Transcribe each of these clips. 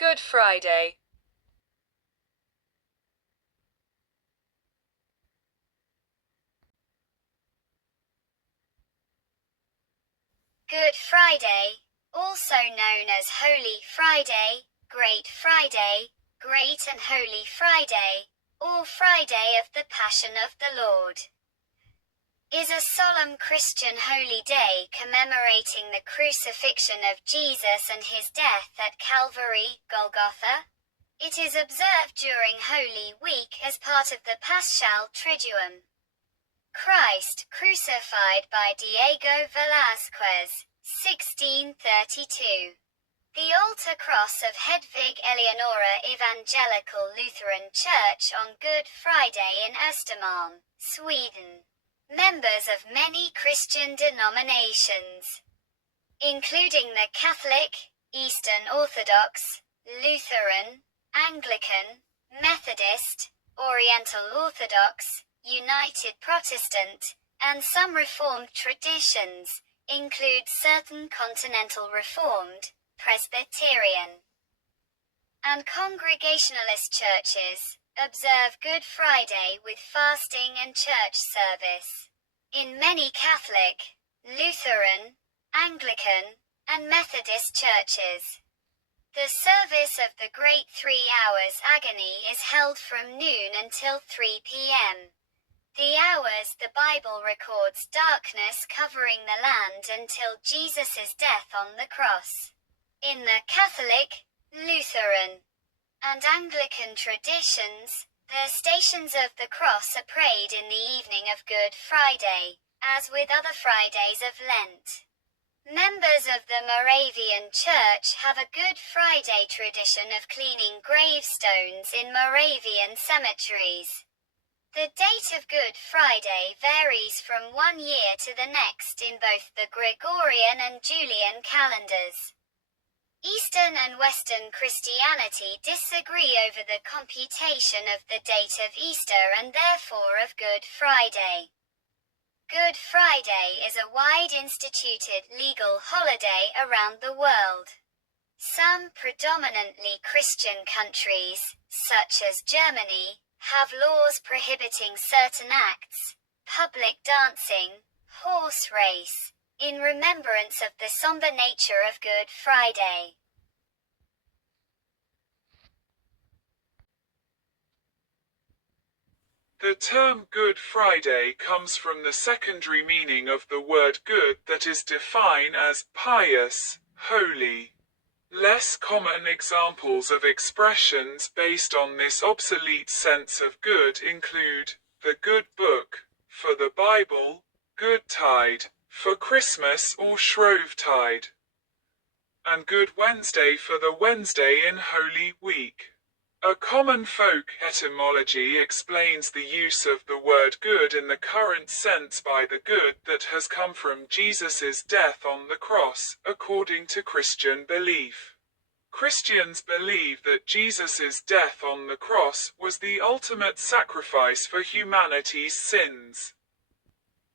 Good Friday. Good Friday, also known as Holy Friday, Great Friday, Great and Holy Friday, or Friday of the Passion of the Lord, is a solemn Christian holy day commemorating the crucifixion of Jesus and his death at Calvary, Golgotha. It is observed during Holy Week as part of the Paschal Triduum. Christ crucified by Diego Velázquez, 1632. The altar cross of Hedvig Eleonora Evangelical Lutheran Church on Good Friday in Östermalm, Sweden. Members of many Christian denominations, including the Catholic, Eastern Orthodox, Lutheran, Anglican, Methodist, Oriental Orthodox, United Protestant, and some Reformed traditions, include certain Continental Reformed, Presbyterian, and Congregationalist churches, observe Good Friday with fasting and church service. In many Catholic, Lutheran, Anglican, and Methodist churches, the service of the Great 3 Hours Agony is held from noon until 3 p.m. The hours the Bible records darkness covering the land until Jesus' death on the cross. In the Catholic, Lutheran, and Anglican traditions, the Stations of the Cross are prayed in the evening of Good Friday, as with other Fridays of Lent. Members of the Moravian Church have a Good Friday tradition of cleaning gravestones in Moravian cemeteries. The date of Good Friday varies from one year to the next in both the Gregorian and Julian calendars. Eastern and Western Christianity disagree over the computation of the date of Easter and therefore of Good Friday. Good Friday is a wide instituted legal holiday around the world. Some predominantly Christian countries, such as Germany, have laws prohibiting certain acts, public dancing, horse race, in remembrance of the somber nature of Good Friday. The term Good Friday comes from the secondary meaning of the word good that is defined as pious, holy. Less common examples of expressions based on this obsolete sense of good include the Good Book, for the Bible, Good Tide, for Christmas or Shrovetide, and Good Wednesday for the Wednesday in Holy Week. A common folk etymology explains the use of the word good in the current sense by the good that has come from Jesus' death on the cross, according to Christian belief. Christians believe that Jesus' death on the cross was the ultimate sacrifice for humanity's sins.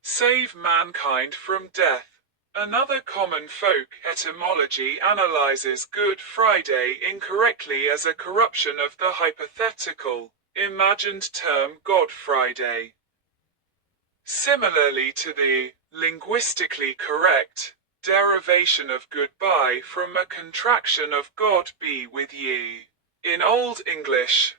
Save mankind from death. Another common folk etymology analyzes Good Friday incorrectly as a corruption of the hypothetical, imagined term God Friday. Similarly to the linguistically correct derivation of goodbye from a contraction of God be with ye. In Old English,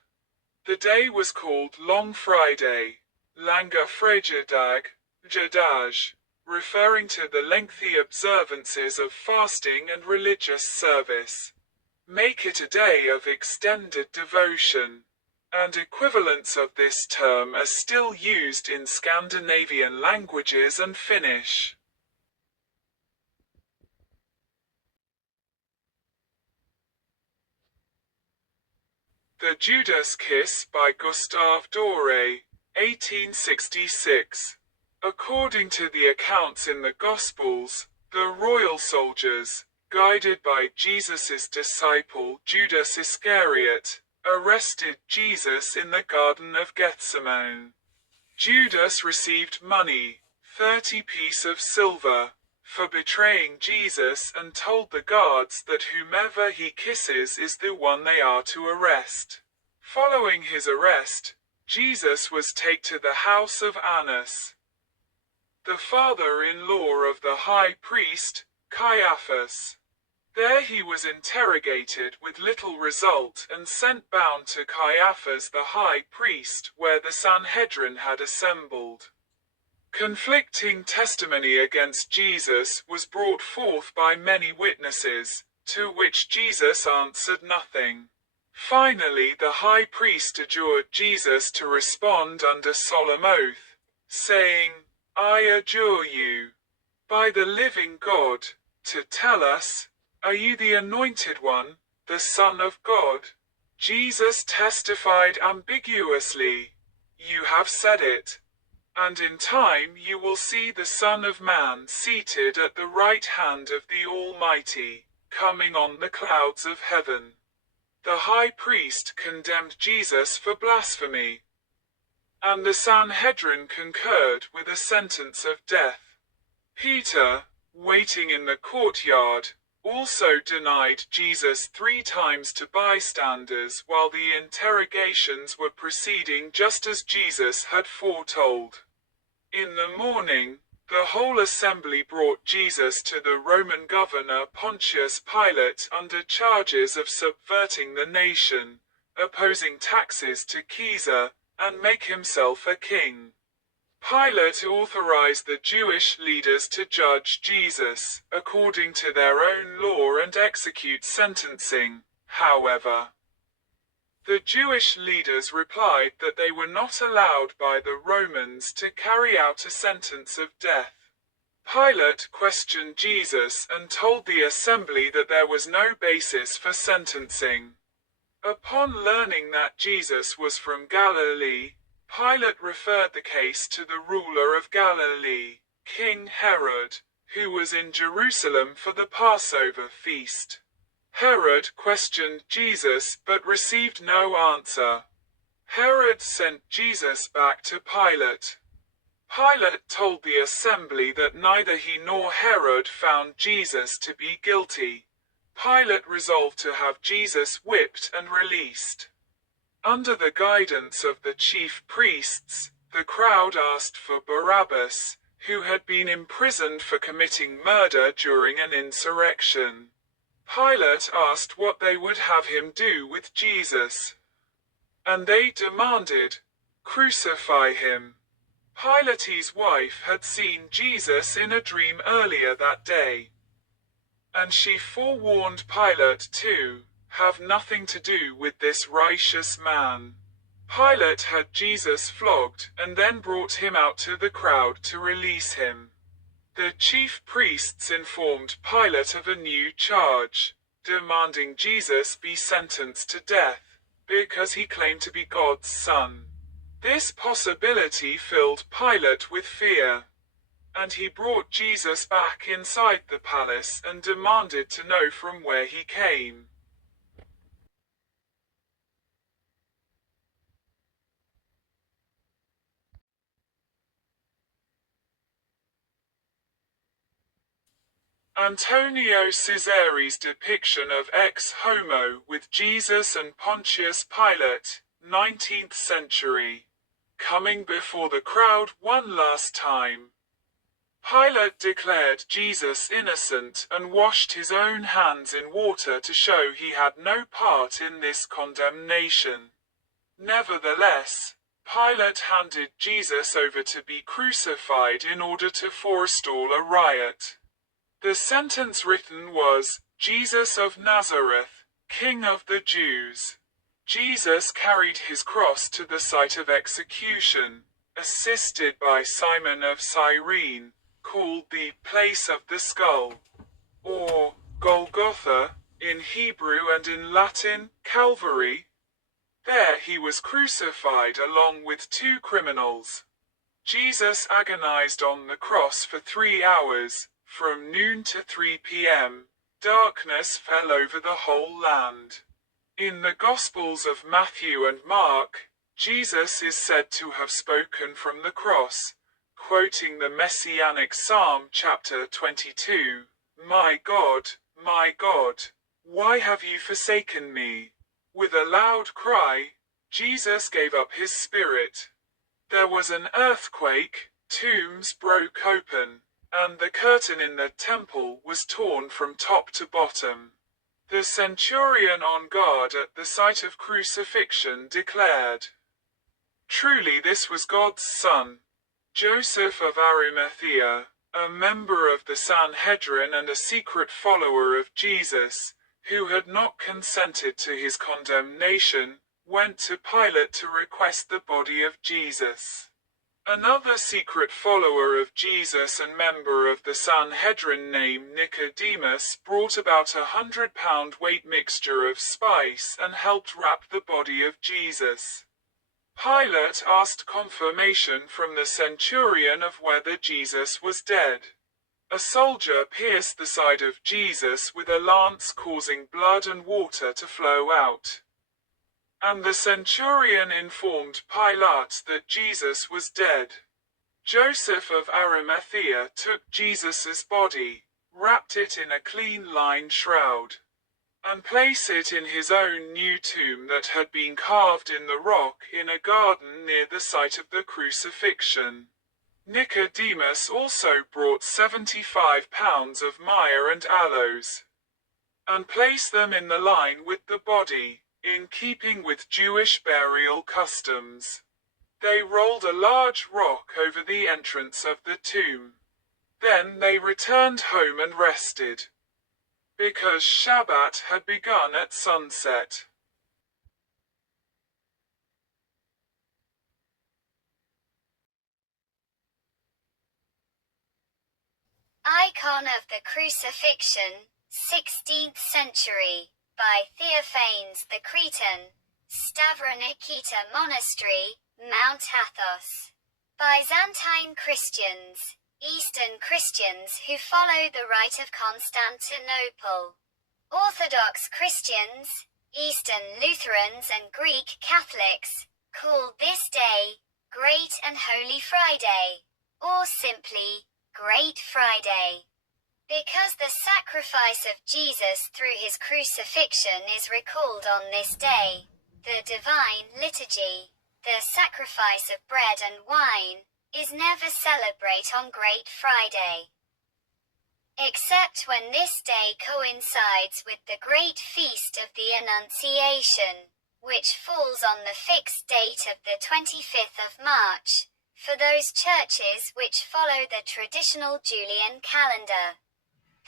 the day was called Long Friday, Langa Freitag, Jadaj, referring to the lengthy observances of fasting and religious service. Make it a day of extended devotion. And equivalents of this term are still used in Scandinavian languages and Finnish. The Judas Kiss by Gustave Doré, 1866. According to the accounts in the Gospels, the royal soldiers, guided by Jesus' disciple Judas Iscariot, arrested Jesus in the Garden of Gethsemane. Judas received money, 30 pieces of silver, for betraying Jesus and told the guards that whomever he kisses is the one they are to arrest. Following his arrest, Jesus was taken to the house of Annas, the father-in-law of the high priest, Caiaphas. There he was interrogated with little result and sent bound to Caiaphas the high priest, where the Sanhedrin had assembled. Conflicting testimony against Jesus was brought forth by many witnesses, to which Jesus answered nothing. Finally, the high priest adjured Jesus to respond under solemn oath, saying, "I adjure you, by the living God, to tell us, are you the Anointed One, the Son of God?" Jesus testified ambiguously, "You have said it. And in time you will see the Son of Man seated at the right hand of the Almighty, coming on the clouds of heaven." The high priest condemned Jesus for blasphemy, and the Sanhedrin concurred with a sentence of death. Peter, waiting in the courtyard, also denied Jesus 3 times to bystanders while the interrogations were proceeding, just as Jesus had foretold. In the morning, the whole assembly brought Jesus to the Roman governor Pontius Pilate under charges of subverting the nation, opposing taxes to Caesar, and make himself a king. Pilate authorized the Jewish leaders to judge Jesus according to their own law and execute sentencing. However, the Jewish leaders replied that they were not allowed by the Romans to carry out a sentence of death. Pilate questioned Jesus and told the assembly that there was no basis for sentencing. Upon learning that Jesus was from Galilee, Pilate referred the case to the ruler of Galilee, King Herod, who was in Jerusalem for the Passover feast. Herod questioned Jesus but received no answer. Herod sent Jesus back to Pilate. Pilate told the assembly that neither he nor Herod found Jesus to be guilty. Pilate resolved to have Jesus whipped and released. Under the guidance of the chief priests, the crowd asked for Barabbas, who had been imprisoned for committing murder during an insurrection. Pilate asked what they would have him do with Jesus, and they demanded, "Crucify him." Pilate's wife had seen Jesus in a dream earlier that day, and she forewarned Pilate to have nothing to do with this righteous man. Pilate had Jesus flogged and then brought him out to the crowd to release him. The chief priests informed Pilate of a new charge, demanding Jesus be sentenced to death, because he claimed to be God's son. This possibility filled Pilate with fear, and he brought Jesus back inside the palace and demanded to know from where he came. Antonio Cesari's depiction of ex homo with Jesus and Pontius Pilate, 19th century. Coming before the crowd one last time, Pilate declared Jesus innocent and washed his own hands in water to show he had no part in this condemnation. Nevertheless, Pilate handed Jesus over to be crucified in order to forestall a riot. The sentence written was, "Jesus of Nazareth, King of the Jews." Jesus carried his cross to the site of execution, assisted by Simon of Cyrene, called the place of the skull, or Golgotha, in Hebrew and in Latin, Calvary. There he was crucified along with 2 criminals. Jesus agonized on the cross for 3 hours, from noon to 3 p.m. Darkness fell over the whole land. In the Gospels of Matthew and Mark, Jesus is said to have spoken from the cross, quoting the Messianic Psalm chapter 22, my God, why have you forsaken me? With a loud cry, Jesus gave up his spirit. There was an earthquake, tombs broke open, and the curtain in the temple was torn from top to bottom. The centurion on guard at the site of crucifixion declared, truly this was God's Son. Joseph of Arimathea, a member of the Sanhedrin and a secret follower of Jesus, who had not consented to his condemnation, went to Pilate to request the body of Jesus. Another secret follower of Jesus and member of the Sanhedrin named Nicodemus brought about 100-pound weight mixture of spice and helped wrap the body of Jesus. Pilate asked confirmation from the centurion of whether Jesus was dead. A soldier pierced the side of Jesus with a lance, causing blood and water to flow out. And the centurion informed Pilate that Jesus was dead. Joseph of Arimathea took Jesus' body, wrapped it in a clean lined shroud, and placed it in his own new tomb that had been carved in the rock in a garden near the site of the crucifixion. Nicodemus also brought 75 pounds of myrrh and aloes, and placed them in the line with the body, in keeping with Jewish burial customs. They rolled a large rock over the entrance of the tomb. Then they returned home and rested, because Shabbat had begun at sunset. Icon of the Crucifixion, 16th century, by Theophanes the Cretan, Stavronikita Monastery, Mount Athos. Byzantine Christians, Eastern Christians who follow the Rite of Constantinople. Orthodox Christians, Eastern Lutherans and Greek Catholics, called this day Great and Holy Friday, or simply Great Friday, because the sacrifice of Jesus through his crucifixion is recalled on this day. The Divine Liturgy, the sacrifice of bread and wine, is never celebrated on Great Friday, except when this day coincides with the great feast of the Annunciation, which falls on the fixed date of the 25th of March, for those churches which follow the traditional Julian calendar.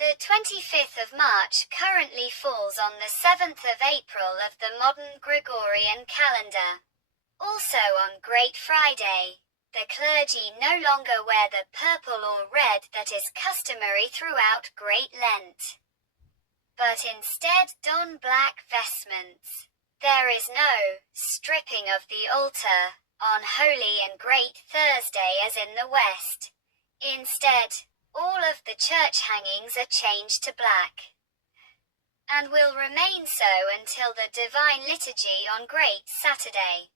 The 25th of March currently falls on the 7th of April of the modern Gregorian calendar. Also on Great Friday, the clergy no longer wear the purple or red that is customary throughout Great Lent, but instead don black vestments. There is no stripping of the altar on Holy and Great Thursday as in the West. Instead, all of the church hangings are changed to black, and will remain so until the Divine Liturgy on Great Saturday.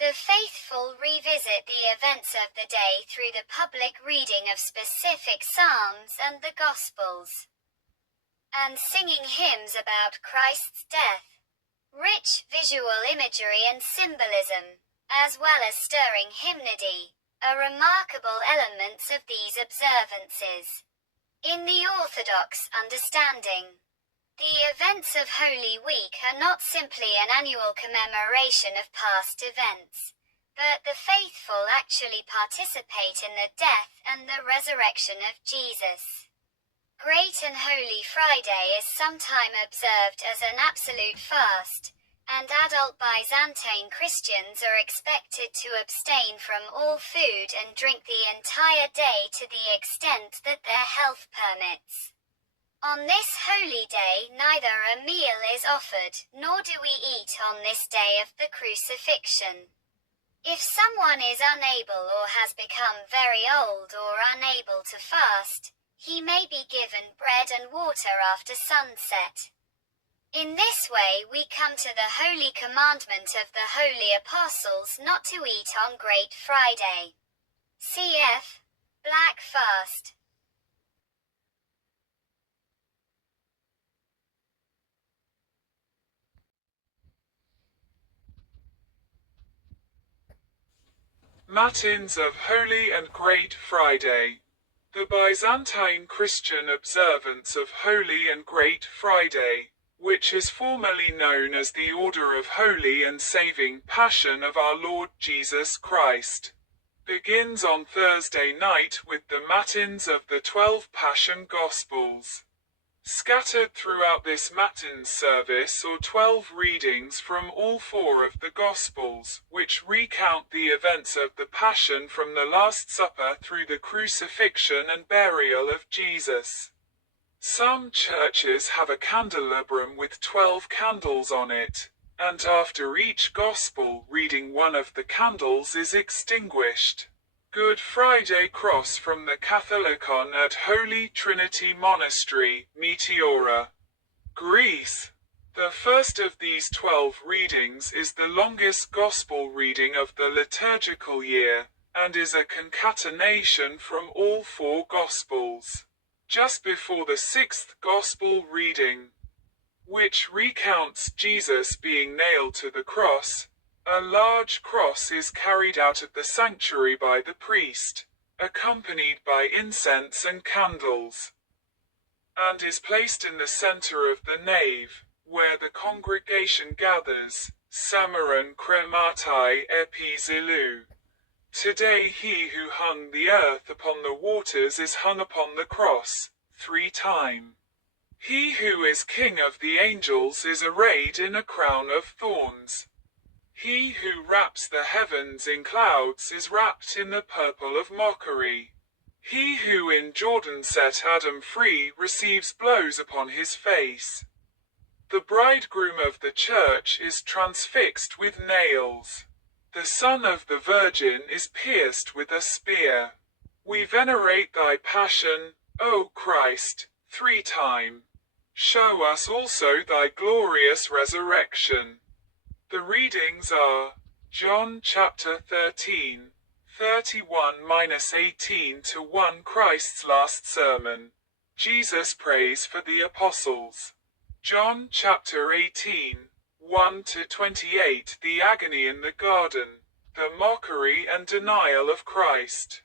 The faithful revisit the events of the day through the public reading of specific psalms and the Gospels, and singing hymns about Christ's death. Rich visual imagery and symbolism, as well as stirring hymnody, are remarkable elements of these observances. In the Orthodox understanding, the events of Holy Week are not simply an annual commemoration of past events, but the faithful actually participate in the death and the resurrection of Jesus. Great and Holy Friday is sometimes observed as an absolute fast, and adult Byzantine Christians are expected to abstain from all food and drink the entire day to the extent that their health permits. On this holy day neither a meal is offered, nor do we eat on this day of the crucifixion. If someone is unable or has become very old or unable to fast, he may be given bread and water after sunset. In this way we come to the holy commandment of the holy apostles not to eat on Great Friday. Cf. Black fast. Matins of Holy and Great Friday. The Byzantine Christian observance of Holy and Great Friday, which is formally known as the Order of Holy and Saving Passion of our Lord Jesus Christ, begins on Thursday night with the Matins of the 12 Passion Gospels. Scattered throughout this Matins service are 12 readings from all 4 of the Gospels, which recount the events of the Passion from the Last Supper through the crucifixion and burial of Jesus. Some churches have a candelabrum with 12 candles on it, and after each Gospel reading one of the candles is extinguished. Good Friday Cross from the Catholicon at Holy Trinity Monastery, Meteora, Greece. The first of these 12 readings is the longest Gospel reading of the liturgical year, and is a concatenation from all 4 Gospels. Just before the 6th Gospel reading, which recounts Jesus being nailed to the cross, a large cross is carried out of the sanctuary by the priest, accompanied by incense and candles, and is placed in the center of the nave, where the congregation gathers, Samaron crematai epi zilou. Today he who hung the earth upon the waters is hung upon the cross, 3 times. He who is king of the angels is arrayed in a crown of thorns. He who wraps the heavens in clouds is wrapped in the purple of mockery. He who in Jordan set Adam free receives blows upon his face. The bridegroom of the church is transfixed with nails. The Son of the Virgin is pierced with a spear. We venerate thy passion, O Christ, 3 times. Show us also thy glorious resurrection. The readings are John chapter 13, 31-18 to 1 Christ's last sermon. Jesus prays for the apostles. John chapter 18, 1-28 The agony in the garden, the mockery and denial of Christ.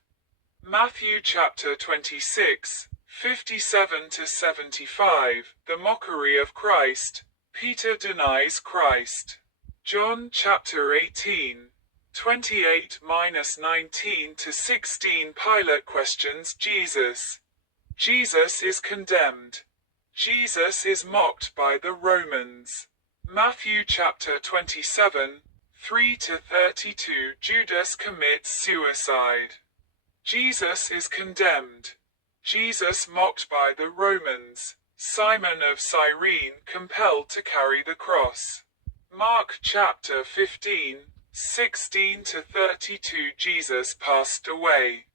Matthew chapter 26, 57-75 The mockery of Christ, Peter denies Christ. John chapter 18, 28-19-16 Pilate questions Jesus. Jesus is condemned. Jesus is mocked by the Romans. Matthew chapter 27, 3-32 Judas commits suicide. Jesus is condemned. Jesus mocked by the Romans. Simon of Cyrene compelled to carry the cross. Mark chapter 15, 16-32 Jesus passed away.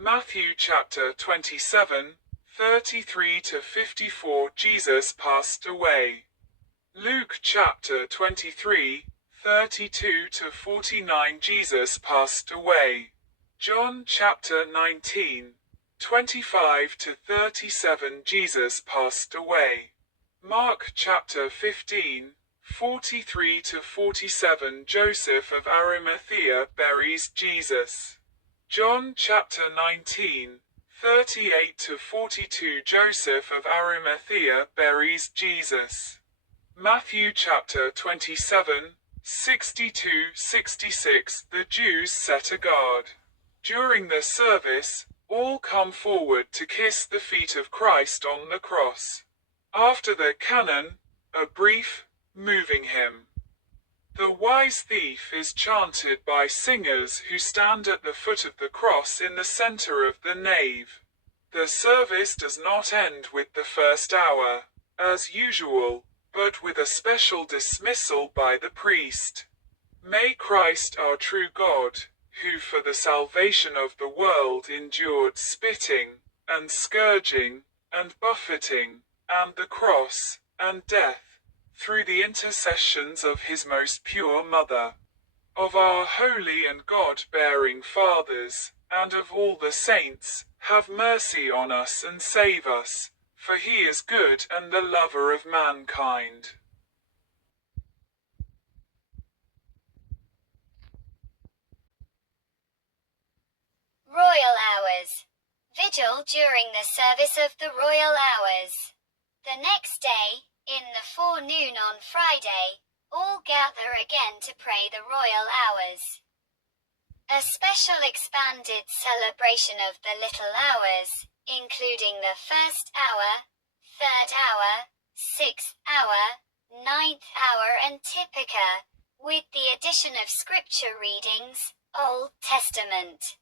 Matthew chapter 27, 33-54 Jesus passed away. Luke chapter 23, 32-49 Jesus passed away. John chapter 19, 25-37 Jesus passed away. Mark chapter 15, 43-47 Joseph of Arimathea buries Jesus. John chapter 19, 38-42 Joseph of Arimathea buries Jesus. Matthew chapter 27, 60-66 The Jews set a guard. During the service, all come forward to kiss the feet of Christ on the cross. After the canon, a brief, moving hymn. The Wise Thief is chanted by singers who stand at the foot of the cross in the center of the nave. The service does not end with the first hour, as usual, but with a special dismissal by the priest. May Christ our true God, who for the salvation of the world endured spitting, and scourging, and buffeting, and the cross, and death, through the intercessions of his most pure mother, of our holy and God-bearing fathers, and of all the saints, have mercy on us and save us, for he is good and the lover of mankind. Royal Hours. Vigil during the service of the Royal Hours. The next day, in the forenoon on Friday, all gather again to pray the Royal Hours. A special expanded celebration of the little hours, including the first hour, third hour, sixth hour, ninth hour and Typica, with the addition of scripture readings, Old Testament,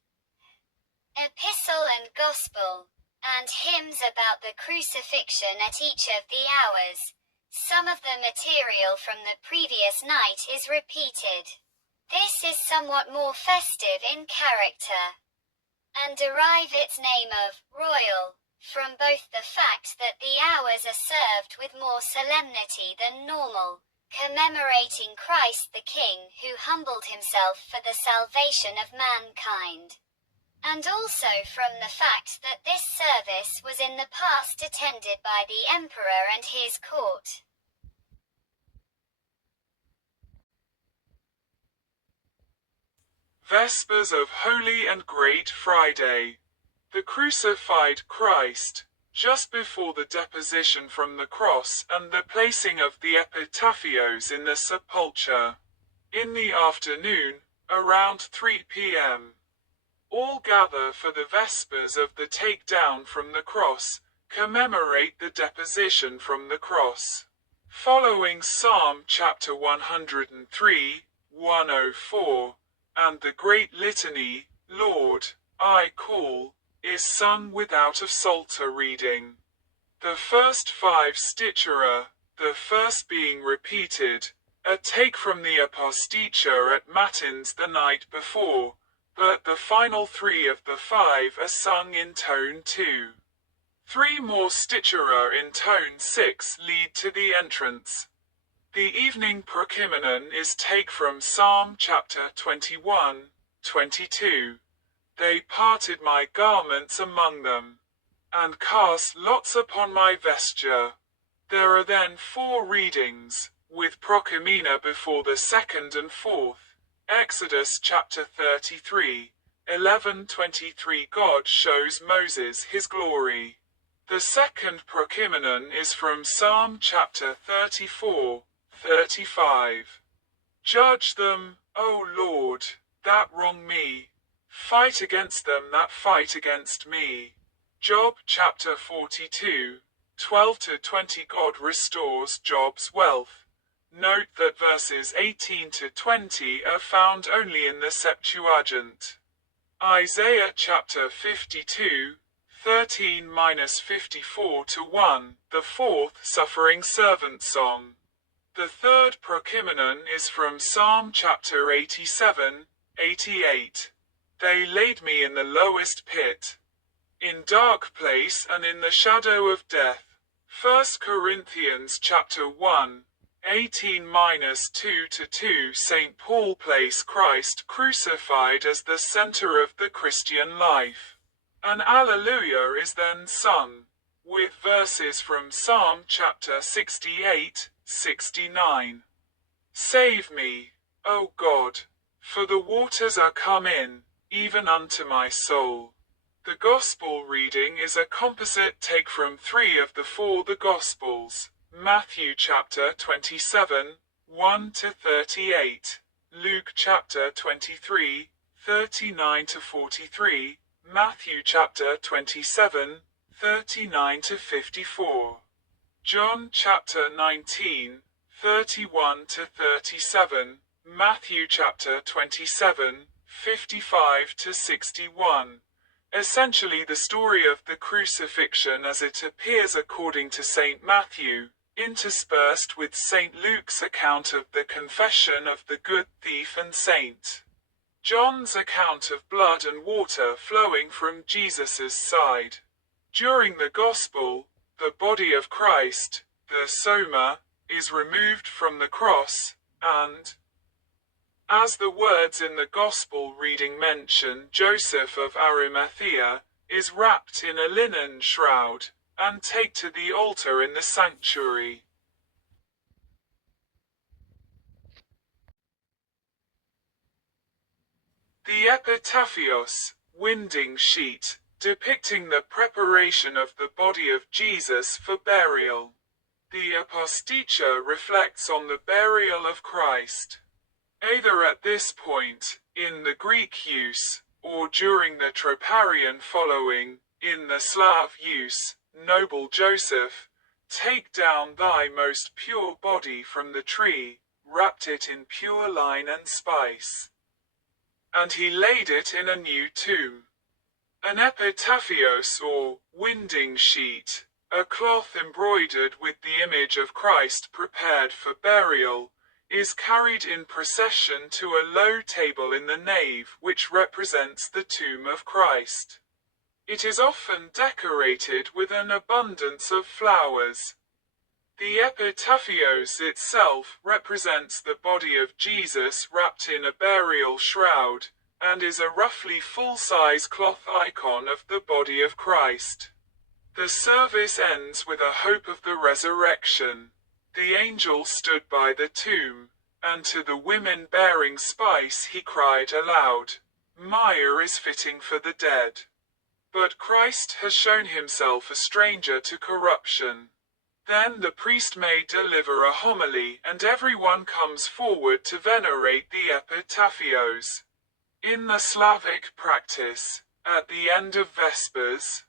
Epistle and Gospel, and hymns about the crucifixion at each of the hours. Some of the material from the previous night is repeated. This is somewhat more festive in character, and derive its name of royal from both the fact that the hours are served with more solemnity than normal, commemorating Christ the King who humbled himself for the salvation of mankind, and also from the fact that this service was in the past attended by the emperor and his court. Vespers of Holy and Great Friday. The crucified Christ, just before the deposition from the cross and the placing of the epitaphios in the sepulchre. In the afternoon, around 3 p.m. all gather for the Vespers of the takedown from the cross, commemorate the deposition from the cross. Following Psalm chapter 103, 104, and the great litany, Lord, I call, is sung without a psalter reading. The first 5 stichera, the first being repeated, a take from the aposticha at matins the night before, but the final 3 of the 5 are sung in tone 2. 3 more stichera in tone 6 lead to the entrance. The evening prokimenon is take from Psalm chapter 21, 22. They parted my garments among them, and cast lots upon my vesture. There are then 4 readings, with prokimena before the second and fourth. Exodus chapter 33, 11:23. God shows Moses his glory. The second prokimenon is from Psalm chapter 34, 35. Judge them, O Lord, that wrong me. Fight against them that fight against me. Job chapter 42, 12-20. God restores Job's wealth. Note that verses 18-20 are found only in the Septuagint. Isaiah chapter 52, 13-54-1, the fourth suffering servant song. The third prokimenon is from Psalm chapter 87, 88. They laid me in the lowest pit, in dark place and in the shadow of death. 1 Corinthians chapter 1, 18-2-2. St. Paul place Christ crucified as the center of the Christian life. An Alleluia is then sung, with verses from Psalm chapter 68, 69. Save me, O God, for the waters are come in, even unto my soul. The Gospel reading is a composite take from 3 of the 4 the Gospels. Matthew chapter 27, 1-38. Luke chapter 23, 39-43. Matthew chapter 27, 39-54. John chapter 19, 31-37. Matthew chapter 27, 55-61. Essentially the story of the crucifixion as it appears according to St. Matthew, interspersed with St. Luke's account of the confession of the good thief and saint. John's account of blood and water flowing from Jesus' side. During the Gospel, the body of Christ, the soma, is removed from the cross, and As the words in the Gospel reading mention, Joseph of Arimathea is wrapped in a linen shroud and take to the altar in the sanctuary. The epitaphios, winding sheet, depicting the preparation of the body of Jesus for burial. The aposticha reflects on the burial of Christ. Either at this point, in the Greek use, or during the Troparion following, in the Slav use, noble Joseph, take down thy most pure body from the tree, wrapped it in pure line and spice. And he laid it in a new tomb. An epitaphios or winding sheet, a cloth embroidered with the image of Christ prepared for burial, is carried in procession to a low table in the nave which represents the tomb of Christ. It is often decorated with an abundance of flowers. The epitaphios itself represents the body of Jesus wrapped in a burial shroud, and is a roughly full-size cloth icon of the body of Christ. The service ends with a hope of the resurrection. The angel stood by the tomb, and to the women bearing spice he cried aloud, "Myrrh is fitting for the dead." But Christ has shown himself a stranger to corruption. Then the priest may deliver a homily, and everyone comes forward to venerate the epitaphios. In the Slavic practice, at the end of Vespers,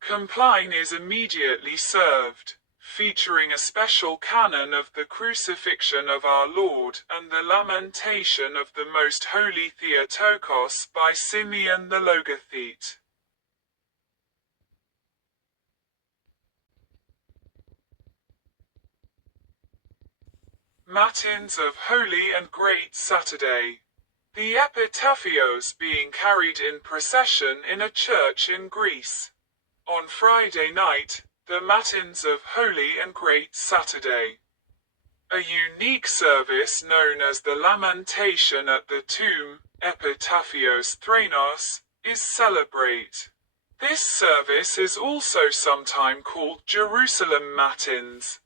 compline is immediately served, featuring a special canon of the crucifixion of our Lord and the lamentation of the most holy Theotokos by Simeon the Logothete. Matins of Holy and Great Saturday. The epitaphios being carried in procession in a church in Greece. On Friday night, the Matins of Holy and Great Saturday. A unique service known as the Lamentation at the Tomb, Epitaphios Thranos, is celebrate. This service is also sometimes called Jerusalem Matins.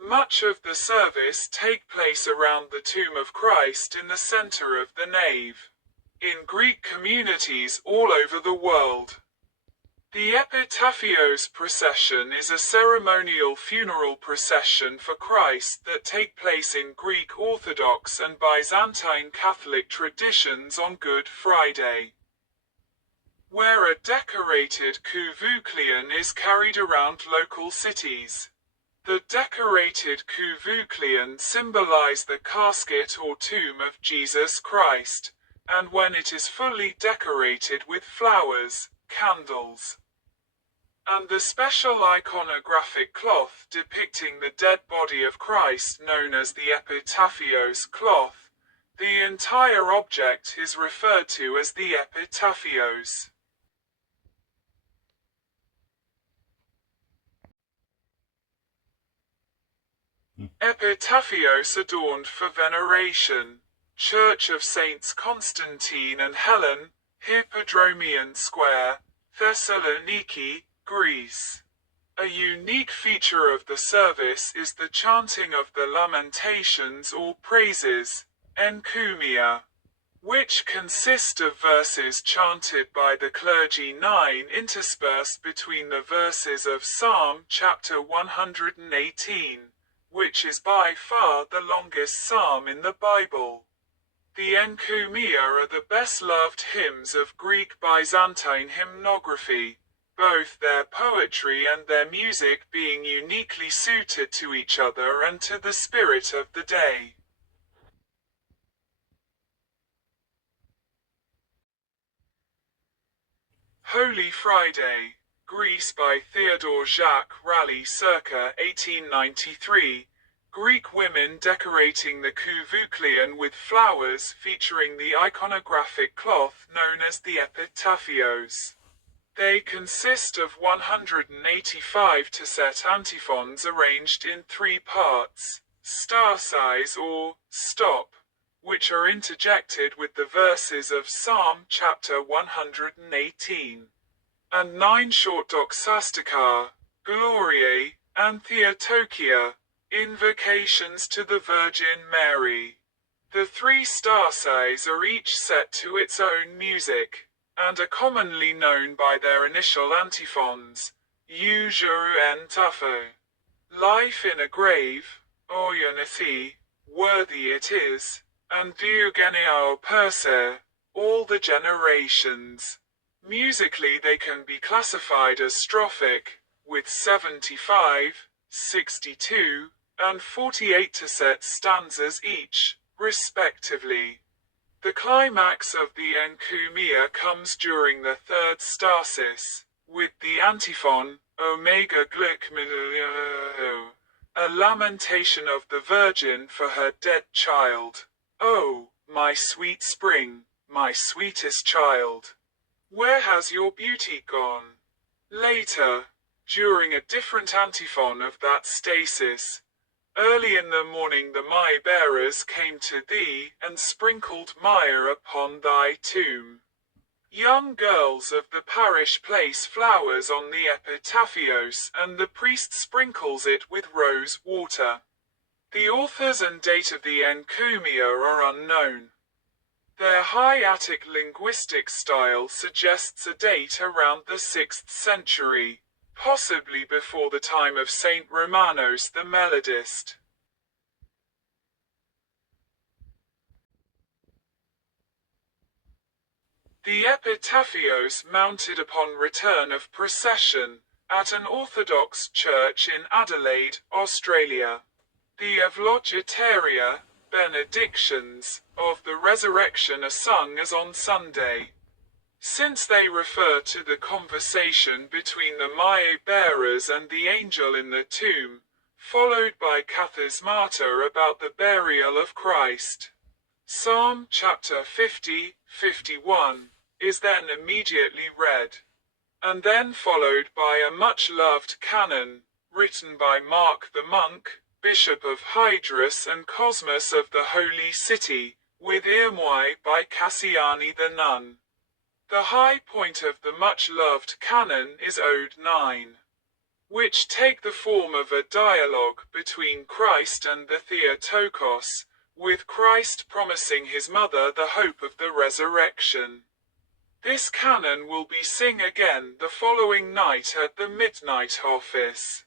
Much of the service take place around the tomb of Christ in the center of the nave. In Greek communities all over the world, the Epitaphios procession is a ceremonial funeral procession for Christ that take place in Greek Orthodox and Byzantine Catholic traditions on Good Friday, where a decorated kouvouklion is carried around local cities. The decorated kouvouklion symbolize the casket or tomb of Jesus Christ, and when it is fully decorated with flowers, candles, and the special iconographic cloth depicting the dead body of Christ known as the epitaphios cloth, the entire object is referred to as the epitaphios. Epitaphios adorned for veneration. Church of Saints Constantine and Helen, Hippodromion Square, Thessaloniki, Greece. A unique feature of the service is the chanting of the lamentations or praises, encoumia, which consist of verses chanted by the clergy 9 interspersed between the verses of Psalm chapter 118, which is by far the longest psalm in the Bible. The encoumia are the best-loved hymns of Greek Byzantine hymnography, both their poetry and their music being uniquely suited to each other and to the spirit of the day. Holy Friday, Greece by Theodore Jacques Raleigh circa 1893. Greek women decorating the kouvouklion with flowers featuring the iconographic cloth known as the epitaphios. They consist of 185 set antiphons arranged in 3 parts, star size or stop, which are interjected with the verses of Psalm chapter 118, and 9 short doxastica, Gloriae, and Theotokia, invocations to the Virgin Mary. The 3 starsays are each set to its own music, and are commonly known by their initial antiphons, Ujaru en Tufo. Life in a grave, Oyanathi, worthy it is, and Diogenia Perse, all the generations. Musically they can be classified as strophic, with 75, 62, and 48 set stanzas each, respectively. The climax of the encomia comes during the 3rd stasis, with the antiphon, Omega Glick Middle, a lamentation of the Virgin for her dead child. Oh, my sweet spring, my sweetest child, where has your beauty gone? Later, during a different antiphon of that stasis, early in the morning the Maya bearers came to thee, and sprinkled mire upon thy tomb. Young girls of the parish place flowers on the epitaphios, and the priest sprinkles it with rose water. The authors and date of the encomia are unknown. Their high Attic linguistic style suggests a date around the 6th century, possibly before the time of Saint Romanos the melodist. The epitaphios mounted upon return of procession, at an Orthodox church in Adelaide, Australia. The Evlogitaria, benedictions, of the resurrection are sung as on Sunday. Since they refer to the conversation between the Maya bearers and the angel in the tomb, followed by Kathismata about the burial of Christ. Psalm chapter 50, 51, is then immediately read, and then followed by a much-loved canon, written by Mark the monk, Bishop of Hydrus and Cosmas of the Holy City, with Irmwy by Cassiani the nun. The high point of the much-loved canon is Ode 9, which take the form of a dialogue between Christ and the Theotokos, with Christ promising his mother the hope of the resurrection. This canon will be sing again the following night at the midnight office.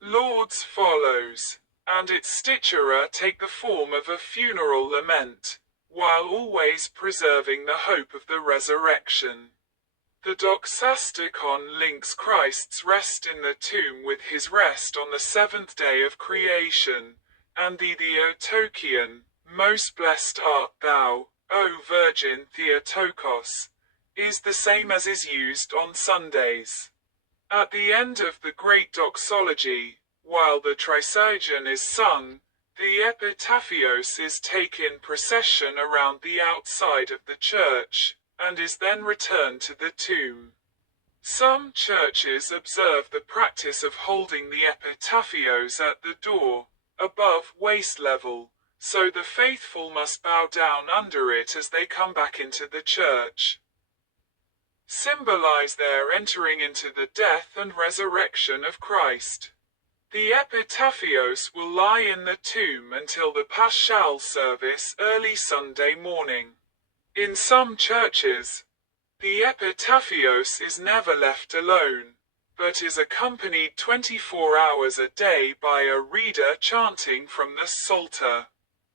Lauds follows, and its stitchera take the form of a funeral lament, while always preserving the hope of the resurrection. The doxasticon links Christ's rest in the tomb with his rest on the 7th day of creation, and the Theotokion, most blessed art thou, O Virgin Theotokos, is the same as is used on Sundays. At the end of the great doxology, while the Trisagion is sung, the epitaphios is taken procession around the outside of the church, and is then returned to the tomb. Some churches observe the practice of holding the epitaphios at the door, above waist level, so the faithful must bow down under it as they come back into the church. Symbolize their entering into the death and resurrection of Christ. The epitaphios will lie in the tomb until the Paschal service early Sunday morning. In some churches, the epitaphios is never left alone, but is accompanied 24 hours a day by a reader chanting from the Psalter.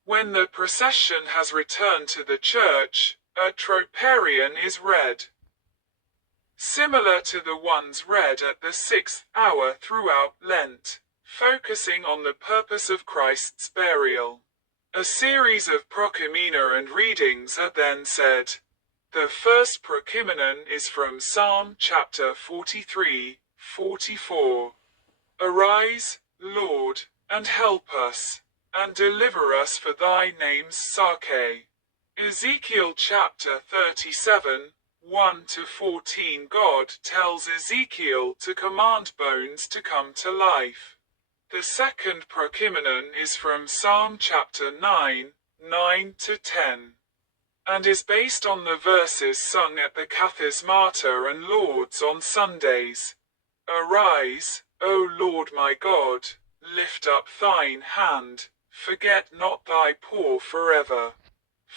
When the procession has returned to the church, a troparion is read, similar to the ones read at the 6th hour throughout Lent, focusing on the purpose of Christ's burial. A series of prokimena and readings are then said. The first prokimenon is from Psalm chapter 43, 44. Arise, Lord, and help us, and deliver us for thy name's sake. Ezekiel chapter 37, 1-14. God tells Ezekiel to command bones to come to life. The second prokimenon is from Psalm chapter 9, 9-10, and is based on the verses sung at the Katharismata and Lauds on Sundays. Arise, O Lord my God, lift up thine hand, forget not thy poor forever.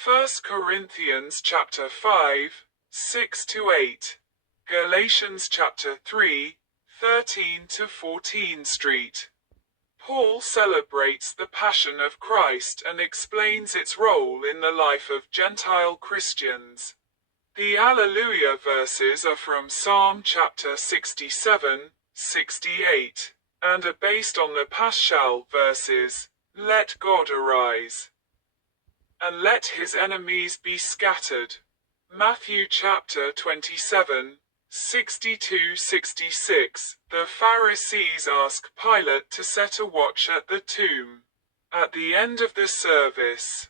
1 Corinthians chapter 5, 6-8. Galatians chapter 3, 13-14 Street. Paul celebrates the Passion of Christ and explains its role in the life of Gentile Christians. The Alleluia verses are from Psalm chapter 67, 68, and are based on the Paschal verses, Let God arise, and let his enemies be scattered. Matthew chapter 27, 62-66. The Pharisees ask Pilate to set a watch at the tomb. At the end of the service,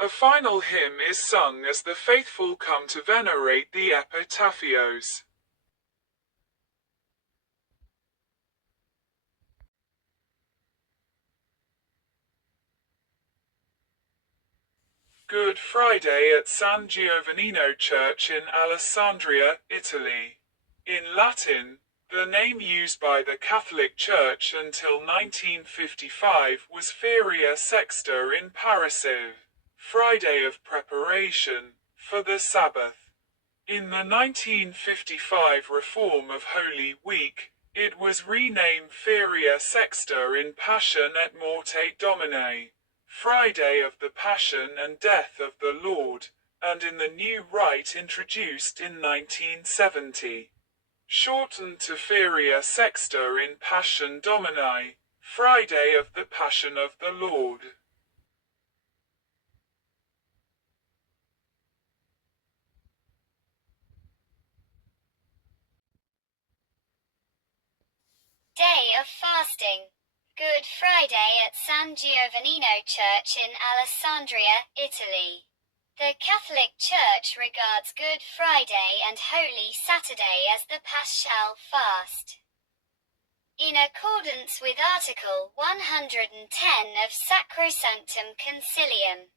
a final hymn is sung as the faithful come to venerate the epitaphios. Good Friday at San Giovannino Church in Alessandria, Italy. In Latin, the name used by the Catholic Church until 1955 was Feria Sexta in Parasive, Friday of preparation, for the Sabbath. In the 1955 reform of Holy Week, it was renamed Feria Sexta in Passion et Morte Domini, Friday of the Passion and Death of the Lord, and in the new rite introduced in 1970, shortened to Feria Sexta in Passion Domini, Friday of the Passion of the Lord. Day of fasting. Good Friday at San Giovannino Church in Alessandria, Italy. The Catholic Church regards Good Friday and Holy Saturday as the Paschal fast. In accordance with Article 110 of Sacrosanctum Concilium.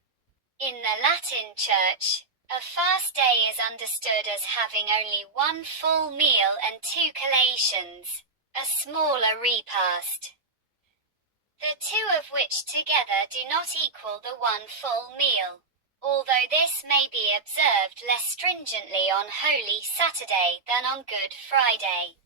In the Latin Church, a fast day is understood as having only one full meal and two collations, a smaller repast, the two of which together do not equal the one full meal, although this may be observed less stringently on Holy Saturday than on Good Friday.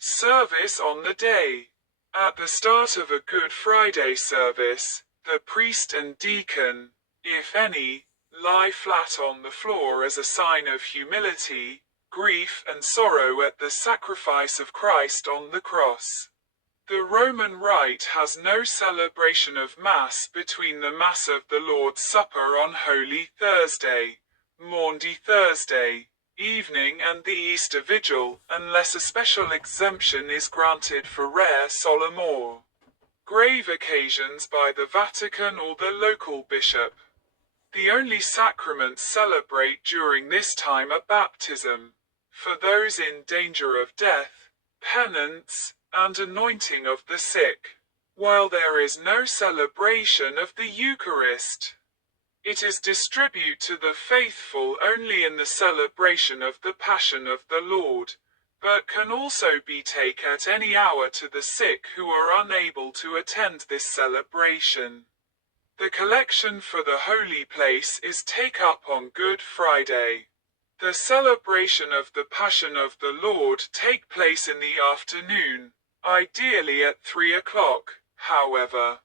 Service on the day. At the start of a Good Friday service, the priest and deacon, if any, lie flat on the floor as a sign of humility, grief and sorrow at the sacrifice of Christ on the cross. The Roman Rite has no celebration of Mass between the Mass of the Lord's Supper on Holy Thursday, Maundy Thursday, evening and the Easter Vigil, unless a special exemption is granted for rare solemn or grave occasions by the Vatican or the local bishop. The only sacraments celebrate during this time are baptism, for those in danger of death, penance, and anointing of the sick, while there is no celebration of the Eucharist. It is distributed to the faithful only in the celebration of the Passion of the Lord, but can also be taken at any hour to the sick who are unable to attend this celebration. The collection for the holy place is take up on Good Friday. The celebration of the Passion of the Lord take place in the afternoon, ideally at 3 o'clock, however.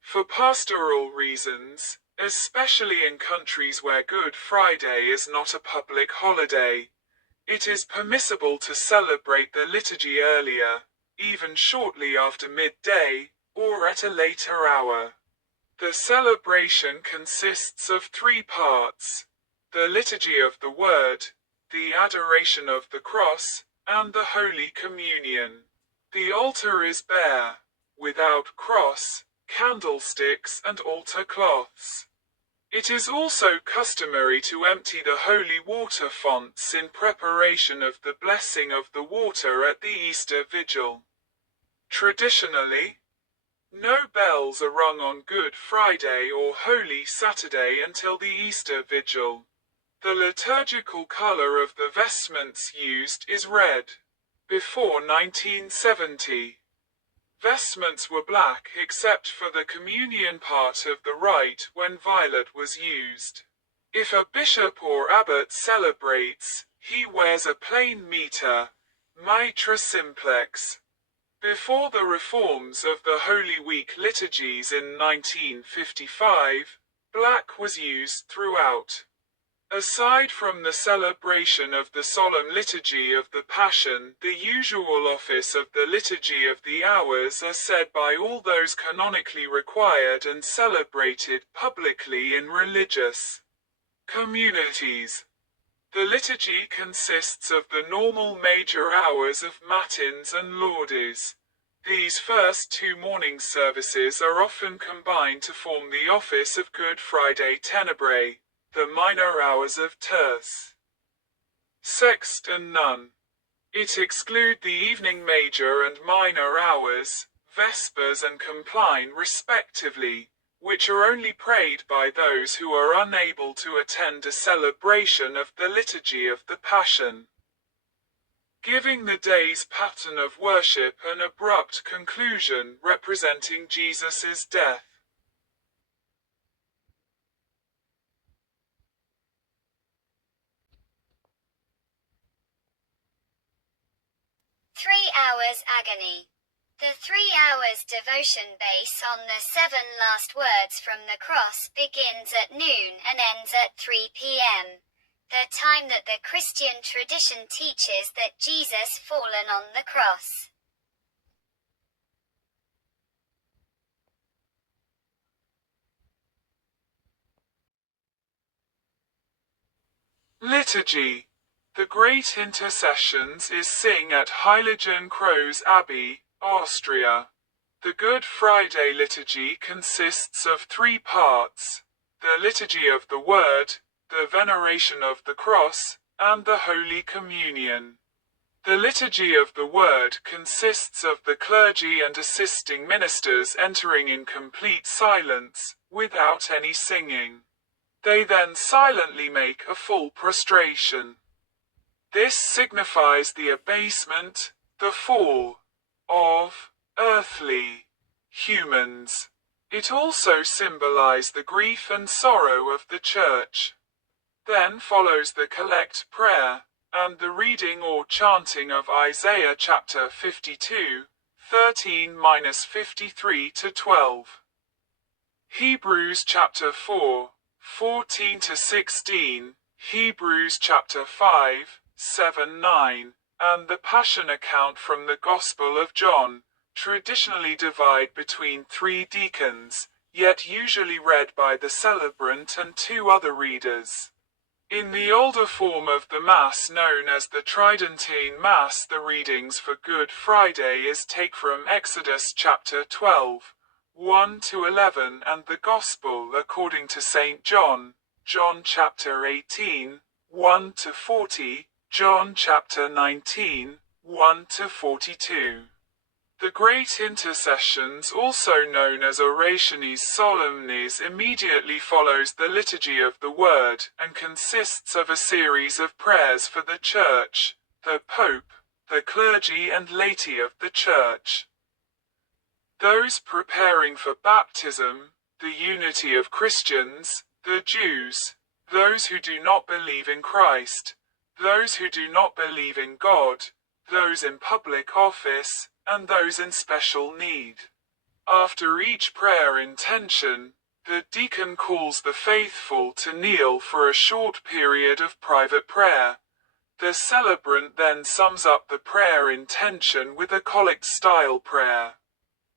For pastoral reasons, especially in countries where Good Friday is not a public holiday, it is permissible to celebrate the liturgy earlier, even shortly after midday, or at a later hour. The celebration consists of 3 parts: the liturgy of the Word, the adoration of the cross, and the Holy Communion. The altar is bare, without cross, candlesticks and altar cloths. It is also customary to empty the holy water fonts in preparation of the blessing of the water at the Easter Vigil. Traditionally, no bells are rung on Good Friday or Holy Saturday until the Easter Vigil. The liturgical color of the vestments used is red. Before 1970, vestments were black except for the communion part of the rite when violet was used. If a bishop or abbot celebrates, he wears a plain mitre, mitra simplex. Before the reforms of the Holy Week liturgies in 1955, black was used throughout. Aside from the celebration of the solemn liturgy of the Passion, the usual office of the Liturgy of the Hours are said by all those canonically required and celebrated publicly in religious communities. The liturgy consists of the normal major hours of Matins and Laudes. These first two morning services are often combined to form the office of Good Friday Tenebrae, the minor hours of Terce, Sext and None. It exclude the evening major and minor hours, Vespers and Compline respectively, which are only prayed by those who are unable to attend a celebration of the Liturgy of the Passion, giving the day's pattern of worship an abrupt conclusion representing Jesus' death. "3 Hours Agony." The 3 hours devotion base on the 7 last words from the cross begins at noon and ends at 3 p.m., the time that the Christian tradition teaches that Jesus fallen on the cross. Liturgy. The Great Intercessions is sing at Heiligenkreuz Abbey, Austria. The Good Friday liturgy consists of 3 parts: the Liturgy of the Word, the Veneration of the Cross, and the Holy Communion. The Liturgy of the Word consists of the clergy and assisting ministers entering in complete silence, without any singing. They then silently make a full prostration. This signifies the abasement, the fall, of earthly humans. It also symbolizes the grief and sorrow of the church. Then follows the collect prayer, and the reading or chanting of Isaiah chapter 52, 13-53-12. Hebrews chapter 4, 14-16, Hebrews chapter 5, 7-9, and the Passion account from the Gospel of John, traditionally divide between 3 deacons, yet usually read by the celebrant and 2 other readers. In the older form of the Mass known as the Tridentine Mass, the readings for Good Friday is take from Exodus chapter 12, 1-11, and the Gospel according to St. John, John chapter 18, 1-40, John chapter 19, 1-42. The Great Intercessions, also known as Orationes Solemnes, immediately follows the Liturgy of the Word, and consists of a series of prayers for the Church, the Pope, the clergy and laity of the Church, those preparing for baptism, the unity of Christians, the Jews, those who do not believe in Christ, those who do not believe in God, those in public office, and those in special need. After each prayer intention, the deacon calls the faithful to kneel for a short period of private prayer. The celebrant then sums up the prayer intention with a collect-style prayer.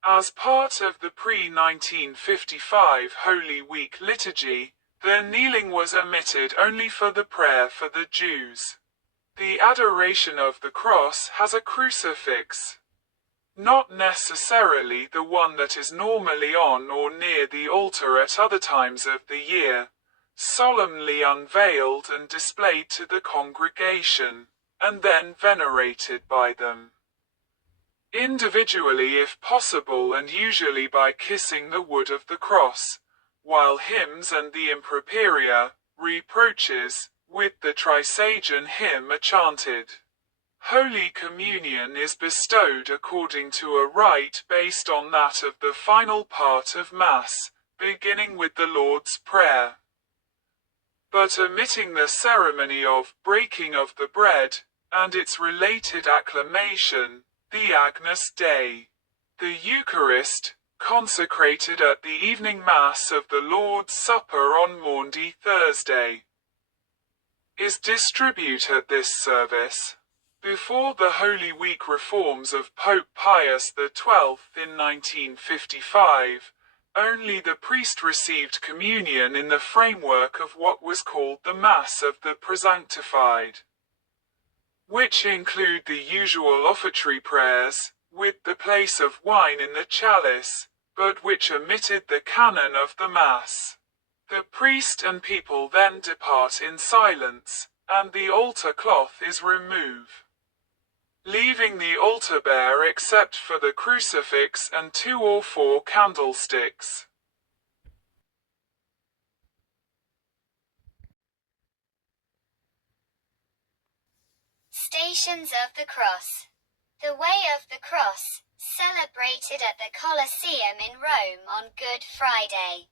As part of the pre-1955 Holy Week liturgy, the kneeling was omitted only for the prayer for the Jews. The adoration of the cross has a crucifix. Not necessarily the one that is normally on or near the altar at other times of the year. solemnly unveiled and displayed to the congregation, and then venerated by them. Individually if possible, and usually by kissing the wood of the cross, while hymns and the improperia, reproaches, with the Trisagion hymn are chanted. Holy Communion is bestowed according to a rite based on that of the final part of Mass, beginning with the Lord's Prayer, but omitting the ceremony of breaking of the bread, and its related acclamation, the Agnus Dei. The Eucharist, consecrated at the evening Mass of the Lord's Supper on Maundy Thursday, is distributed at this service. Before the Holy Week reforms of Pope Pius XII in 1955, only the priest received communion in the framework of what was called the Mass of the Presanctified, which include the usual offertory prayers, with the place of wine in the chalice, but which omitted the canon of the Mass. The priest and people then depart in silence, and the altar cloth is removed, leaving the altar bare except for the crucifix and 2 or 4 candlesticks. Stations of the Cross. The Way of the Cross, celebrated at the Colosseum in Rome on Good Friday.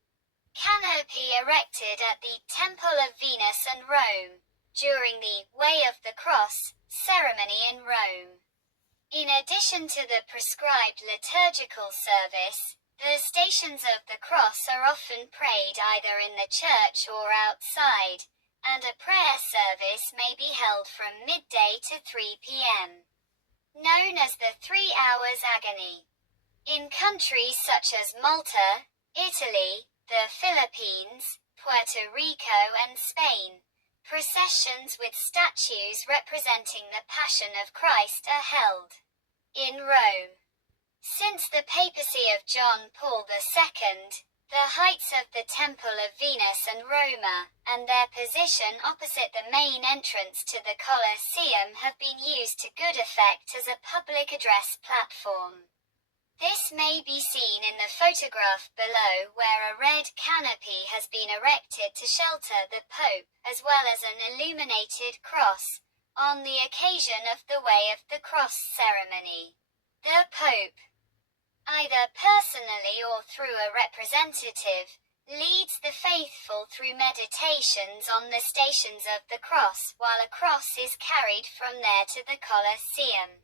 Canopy erected at the Temple of Venus and Rome, during the Way of the Cross ceremony in Rome. In addition to the prescribed liturgical service, the Stations of the Cross are often prayed either in the church or outside, and a prayer service may be held from midday to 3 p.m. Known as the 3 Hours Agony. In countries such as Malta, Italy, the Philippines, Puerto Rico and Spain, processions with statues representing the Passion of Christ are held. In Rome. Since the papacy of John Paul II, the heights of the Temple of Venus and Roma, and their position opposite the main entrance to the Colosseum have been used to good effect as a public address platform. This may be seen in the photograph below, where a red canopy has been erected to shelter the Pope, as well as an illuminated cross, on the occasion of the Way of the Cross ceremony. The Pope, either personally or through a representative, leads the faithful through meditations on the Stations of the Cross, while a cross is carried from there to the Colosseum.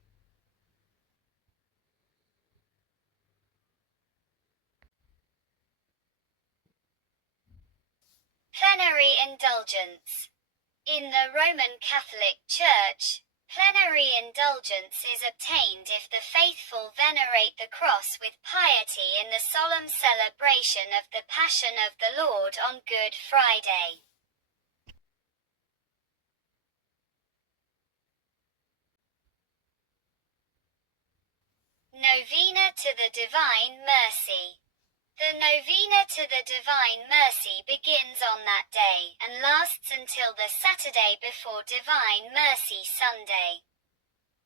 Plenary indulgence. In the Roman Catholic Church, plenary indulgence is obtained if the faithful venerate the cross with piety in the solemn celebration of the Passion of the Lord on Good Friday. Novena to the Divine Mercy. The novena to the Divine Mercy begins on that day and lasts until the Saturday before Divine Mercy Sunday.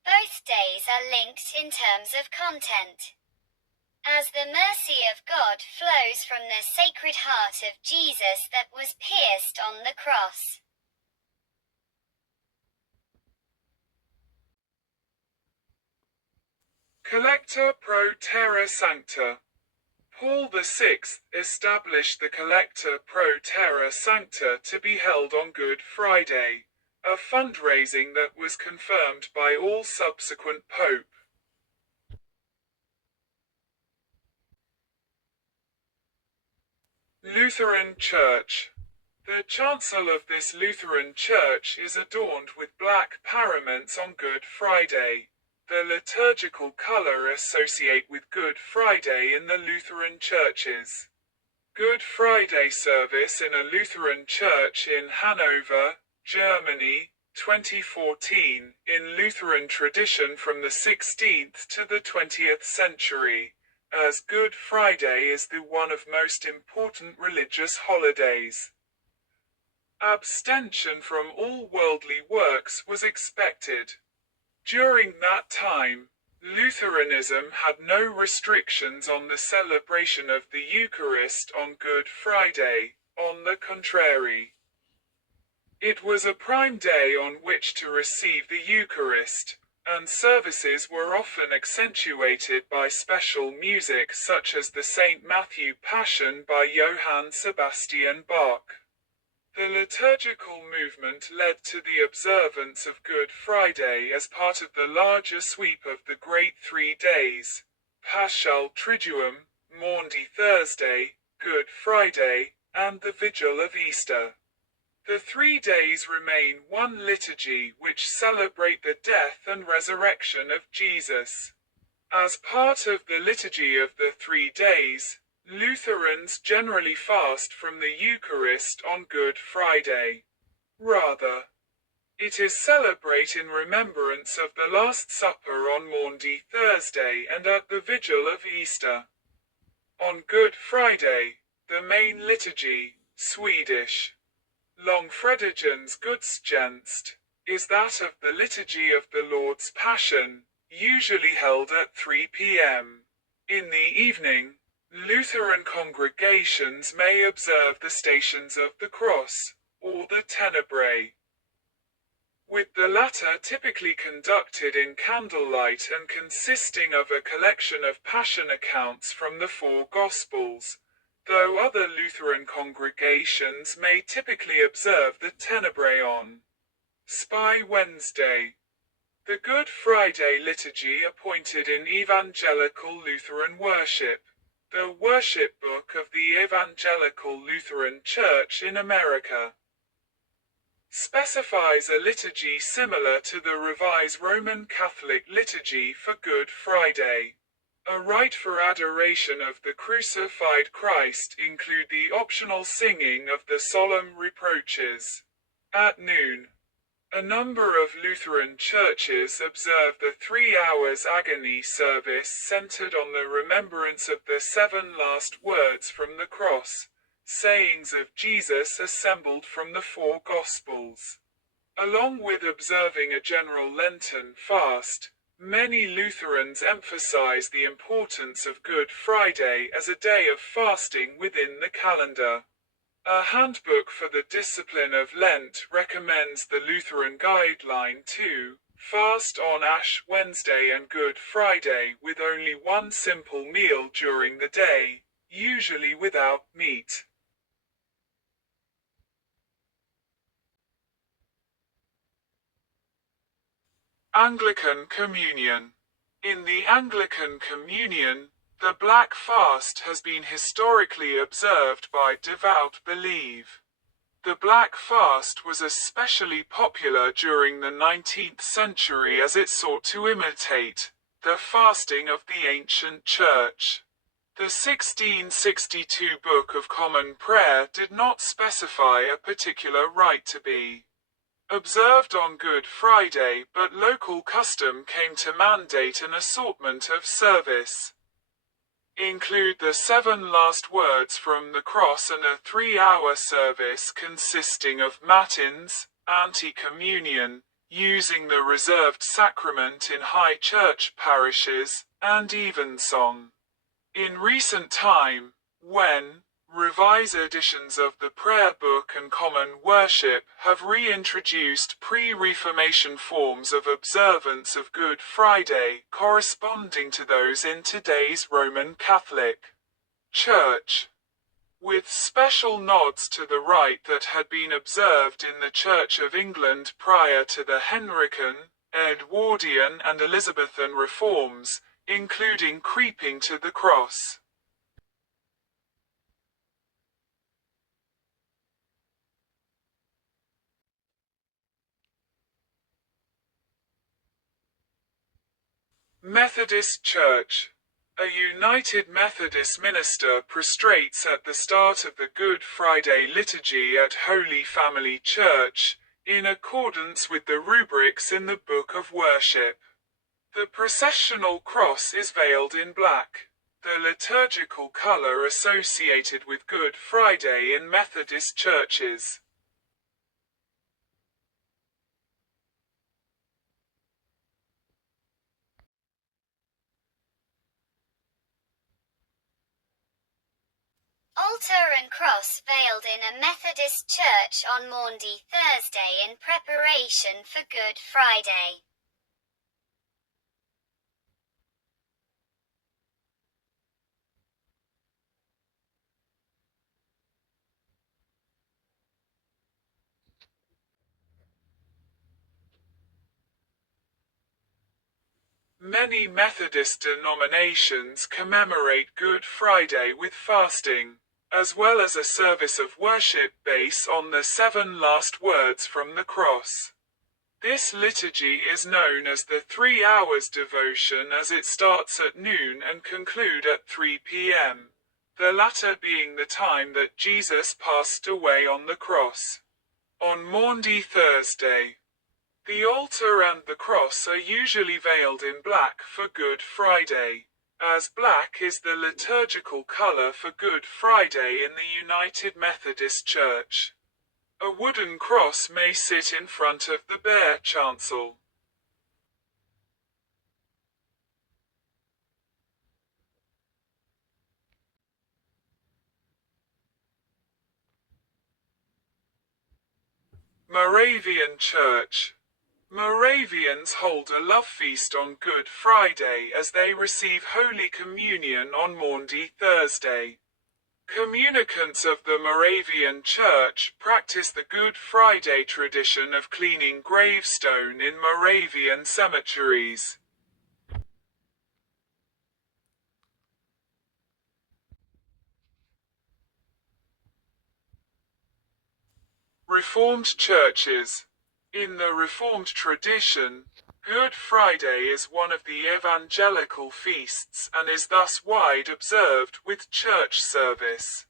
Both days are linked in terms of content. As the mercy of God flows from the Sacred Heart of Jesus that was pierced on the cross. Collector pro terra sancta. Paul VI established the Collector pro terra sancta to be held on Good Friday, a fundraising that was confirmed by all subsequent pope. Lutheran Church. The chancel of this Lutheran church is adorned with black paraments on Good Friday, the liturgical color associated with Good Friday in the Lutheran churches. Good Friday service in a Lutheran church in Hanover, Germany, 2014, in Lutheran tradition from the 16th to the 20th century, as Good Friday is the one of most important religious holidays. Abstention from all worldly works was expected. During that time, Lutheranism had no restrictions on the celebration of the Eucharist on Good Friday. On the contrary, it was a prime day on which to receive the Eucharist, and services were often accentuated by special music such as the St. Matthew Passion by Johann Sebastian Bach. The liturgical movement led to the observance of Good Friday as part of the larger sweep of the Great 3 Days, Paschal Triduum, Maundy Thursday, Good Friday, and the Vigil of Easter. The 3 days remain one liturgy which celebrate the death and resurrection of Jesus. As part of the liturgy of the 3 days, Lutherans generally fast from the Eucharist on Good Friday. Rather, it is celebrate in remembrance of the Last Supper on Maundy Thursday and at the Vigil of Easter. On Good Friday, the main liturgy, Swedish, Långfredagens gudstjänst, is that of the Liturgy of the Lord's Passion, usually held at 3 p.m. In the evening, Lutheran congregations may observe the Stations of the Cross, or the Tenebrae, with the latter typically conducted in candlelight and consisting of a collection of Passion accounts from the 4 Gospels, though other Lutheran congregations may typically observe the Tenebrae on Spy Wednesday. The Good Friday liturgy appointed in Evangelical Lutheran Worship, the worship book of the Evangelical Lutheran Church in America, specifies a liturgy similar to the Revised Roman Catholic liturgy for Good Friday. A rite for adoration of the crucified Christ include the optional singing of the solemn reproaches. At noon, a number of Lutheran churches observe the 3 hours agony service centered on the remembrance of the 7 last words from the cross, sayings of Jesus assembled from the 4 Gospels. Along with observing a general Lenten fast, many Lutherans emphasize the importance of Good Friday as a day of fasting within the calendar. A handbook for the discipline of Lent recommends the Lutheran guideline to fast on Ash Wednesday and Good Friday with only one simple meal during the day, usually without meat. Anglican Communion. In the Anglican Communion, the Black Fast has been historically observed by devout belief. The Black Fast was especially popular during the 19th century as it sought to imitate the fasting of the ancient church. The 1662 Book of Common Prayer did not specify a particular rite to be observed on Good Friday, but local custom came to mandate an assortment of service. Include the 7 last words from the cross and a 3-hour service consisting of matins, ante-communion, using the reserved sacrament in high church parishes, and evensong. In recent time, when revised editions of the Prayer Book and Common Worship have reintroduced pre-Reformation forms of observance of Good Friday corresponding to those in today's Roman Catholic Church, with special nods to the rite that had been observed in the Church of England prior to the Henrician, Edwardian and Elizabethan reforms, including creeping to the cross. Methodist Church. A United Methodist minister prostrates at the start of the Good Friday liturgy at Holy Family Church, in accordance with the rubrics in the Book of Worship. The processional cross is veiled in black, the liturgical color associated with Good Friday in Methodist churches. Altar and cross veiled in a Methodist church on Maundy Thursday in preparation for Good Friday. Many Methodist denominations commemorate Good Friday with fasting, as well as a service of worship based on the 7 last words from the cross. This liturgy is known as the 3 hours devotion as it starts at noon and concludes at 3 p.m., the latter being the time that Jesus passed away on the cross. On Maundy Thursday, the altar and the cross are usually veiled in black for Good Friday, as black is the liturgical color for Good Friday in the United Methodist Church. A wooden cross may sit in front of the bare chancel. Moravian Church. Moravians hold a love feast on Good Friday as they receive Holy Communion on Maundy Thursday. Communicants of the Moravian Church practice the Good Friday tradition of cleaning gravestone in Moravian cemeteries. Reformed churches. In the Reformed tradition, Good Friday is one of the evangelical feasts and is thus wide observed with church service,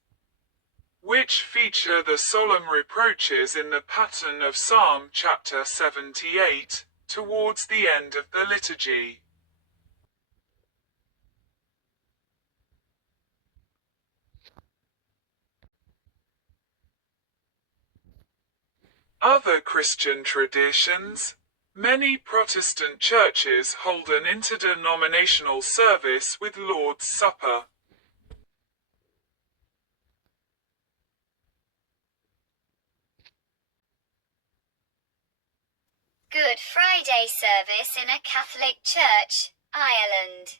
which feature the solemn reproaches in the pattern of Psalm chapter 78, towards the end of the liturgy. Other Christian traditions. Many Protestant churches hold an interdenominational service with Lord's Supper. Good Friday service in a Catholic church, Ireland.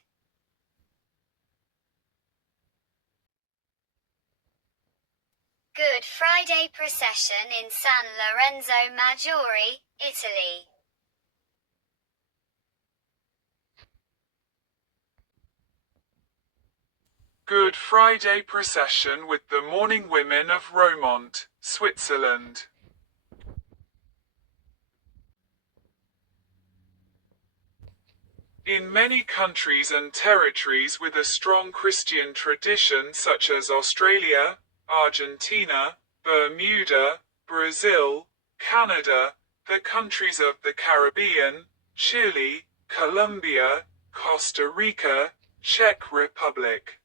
Good Friday procession in San Lorenzo Maggiore, Italy. Good Friday procession with the Mourning Women of Romont, Switzerland. In many countries and territories with a strong Christian tradition such as Australia, Argentina, Bermuda, Brazil, Canada, the countries of the Caribbean, Chile, Colombia, Costa Rica, Czech Republic,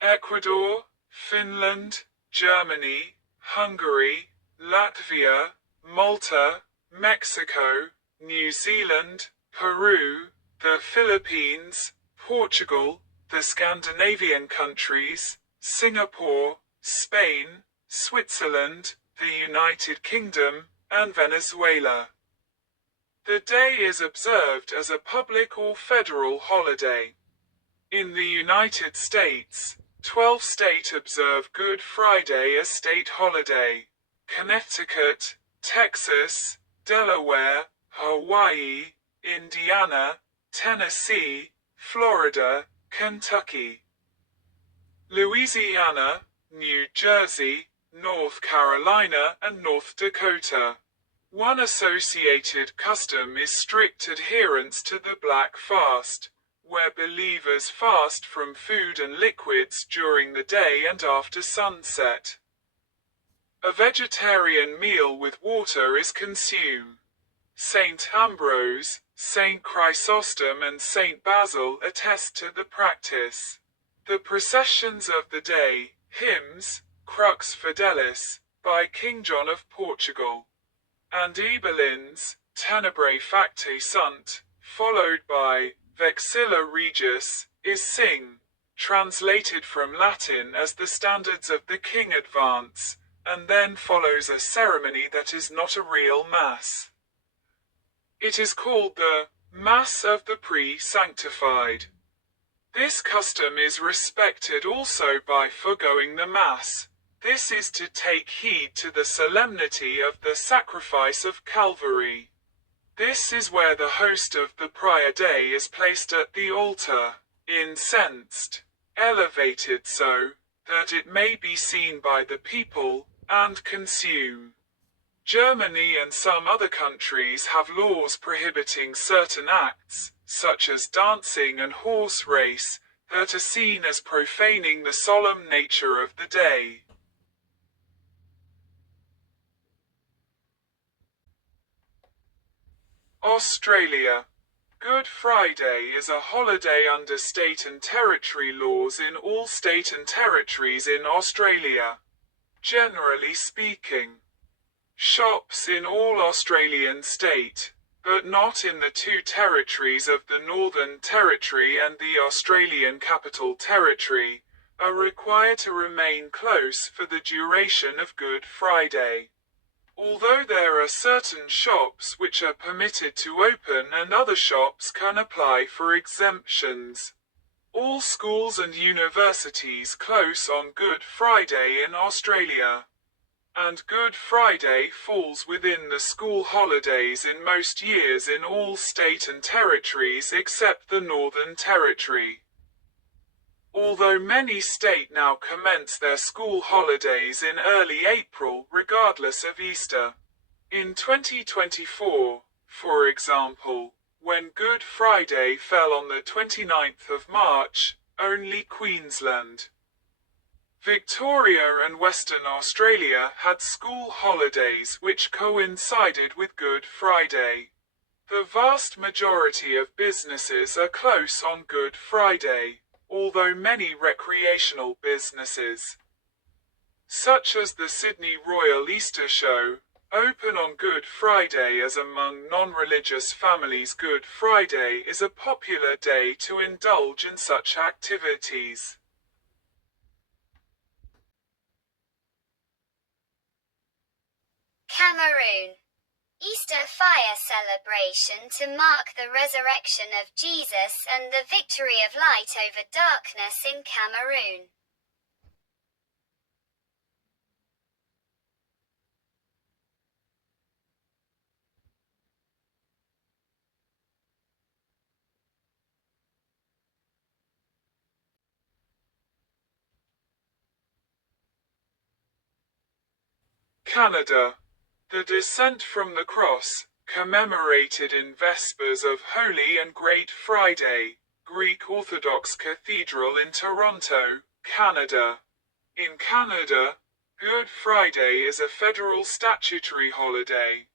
Ecuador, Finland, Germany, Hungary, Latvia, Malta, Mexico, New Zealand, Peru, the Philippines, Portugal, the Scandinavian countries, Singapore, Spain, Switzerland, the United Kingdom, and Venezuela. The day is observed as a public or federal holiday. In the United States, 12 states observe Good Friday as state holiday. Connecticut, Texas, Delaware, Hawaii, Indiana, Tennessee, Florida, Kentucky, Louisiana, New Jersey, North Carolina, and North Dakota. One associated custom is strict adherence to the Black Fast, where believers fast from food and liquids during the day and after sunset. A vegetarian meal with water is consumed. Saint Ambrose, Saint Chrysostom and Saint Basil attest to the practice. The processions of the day, hymns, Crux Fidelis, by King John of Portugal, and Ibelins, Tenebrae Facte Sunt, followed by Vexilla Regis, is sing. translated from Latin as the standards of the king advance, and then follows a ceremony that is not a real mass. It is called the Mass of the Pre-Sanctified. This custom is respected also by foregoing the Mass. This is to take heed to the solemnity of the sacrifice of Calvary. This is where the host of the prior day is placed at the altar, incensed, elevated so that it may be seen by the people, and consume. Germany and some other countries have laws prohibiting certain acts, such as dancing and horse race, that are seen as profaning the solemn nature of the day. Australia. Good Friday is a holiday under state and territory laws in all state and territories in Australia. Generally speaking, shops in all Australian state, but not in the two territories of the Northern Territory and the Australian Capital Territory, are required to remain closed for the duration of Good Friday. Although there are certain shops which are permitted to open and other shops can apply for exemptions. All schools and universities close on Good Friday in Australia. And Good Friday falls within the school holidays in most years in all state and territories except the Northern Territory. Although many states now commence their school holidays in early April regardless of Easter. In 2024, for example, when Good Friday fell on the 29th of March, only Queensland, Victoria and Western Australia had school holidays which coincided with Good Friday. The vast majority of businesses are close on Good Friday, although many recreational businesses, such as the Sydney Royal Easter Show, open on Good Friday. As among non-religious families, Good Friday is a popular day to indulge in such activities. Cameroon. Easter fire celebration to mark the resurrection of Jesus and the victory of light over darkness in Cameroon. Canada. The Descent from the Cross, commemorated in Vespers of Holy and Great Friday, Greek Orthodox Cathedral in Toronto, Canada. In Canada, Good Friday is a federal statutory holiday.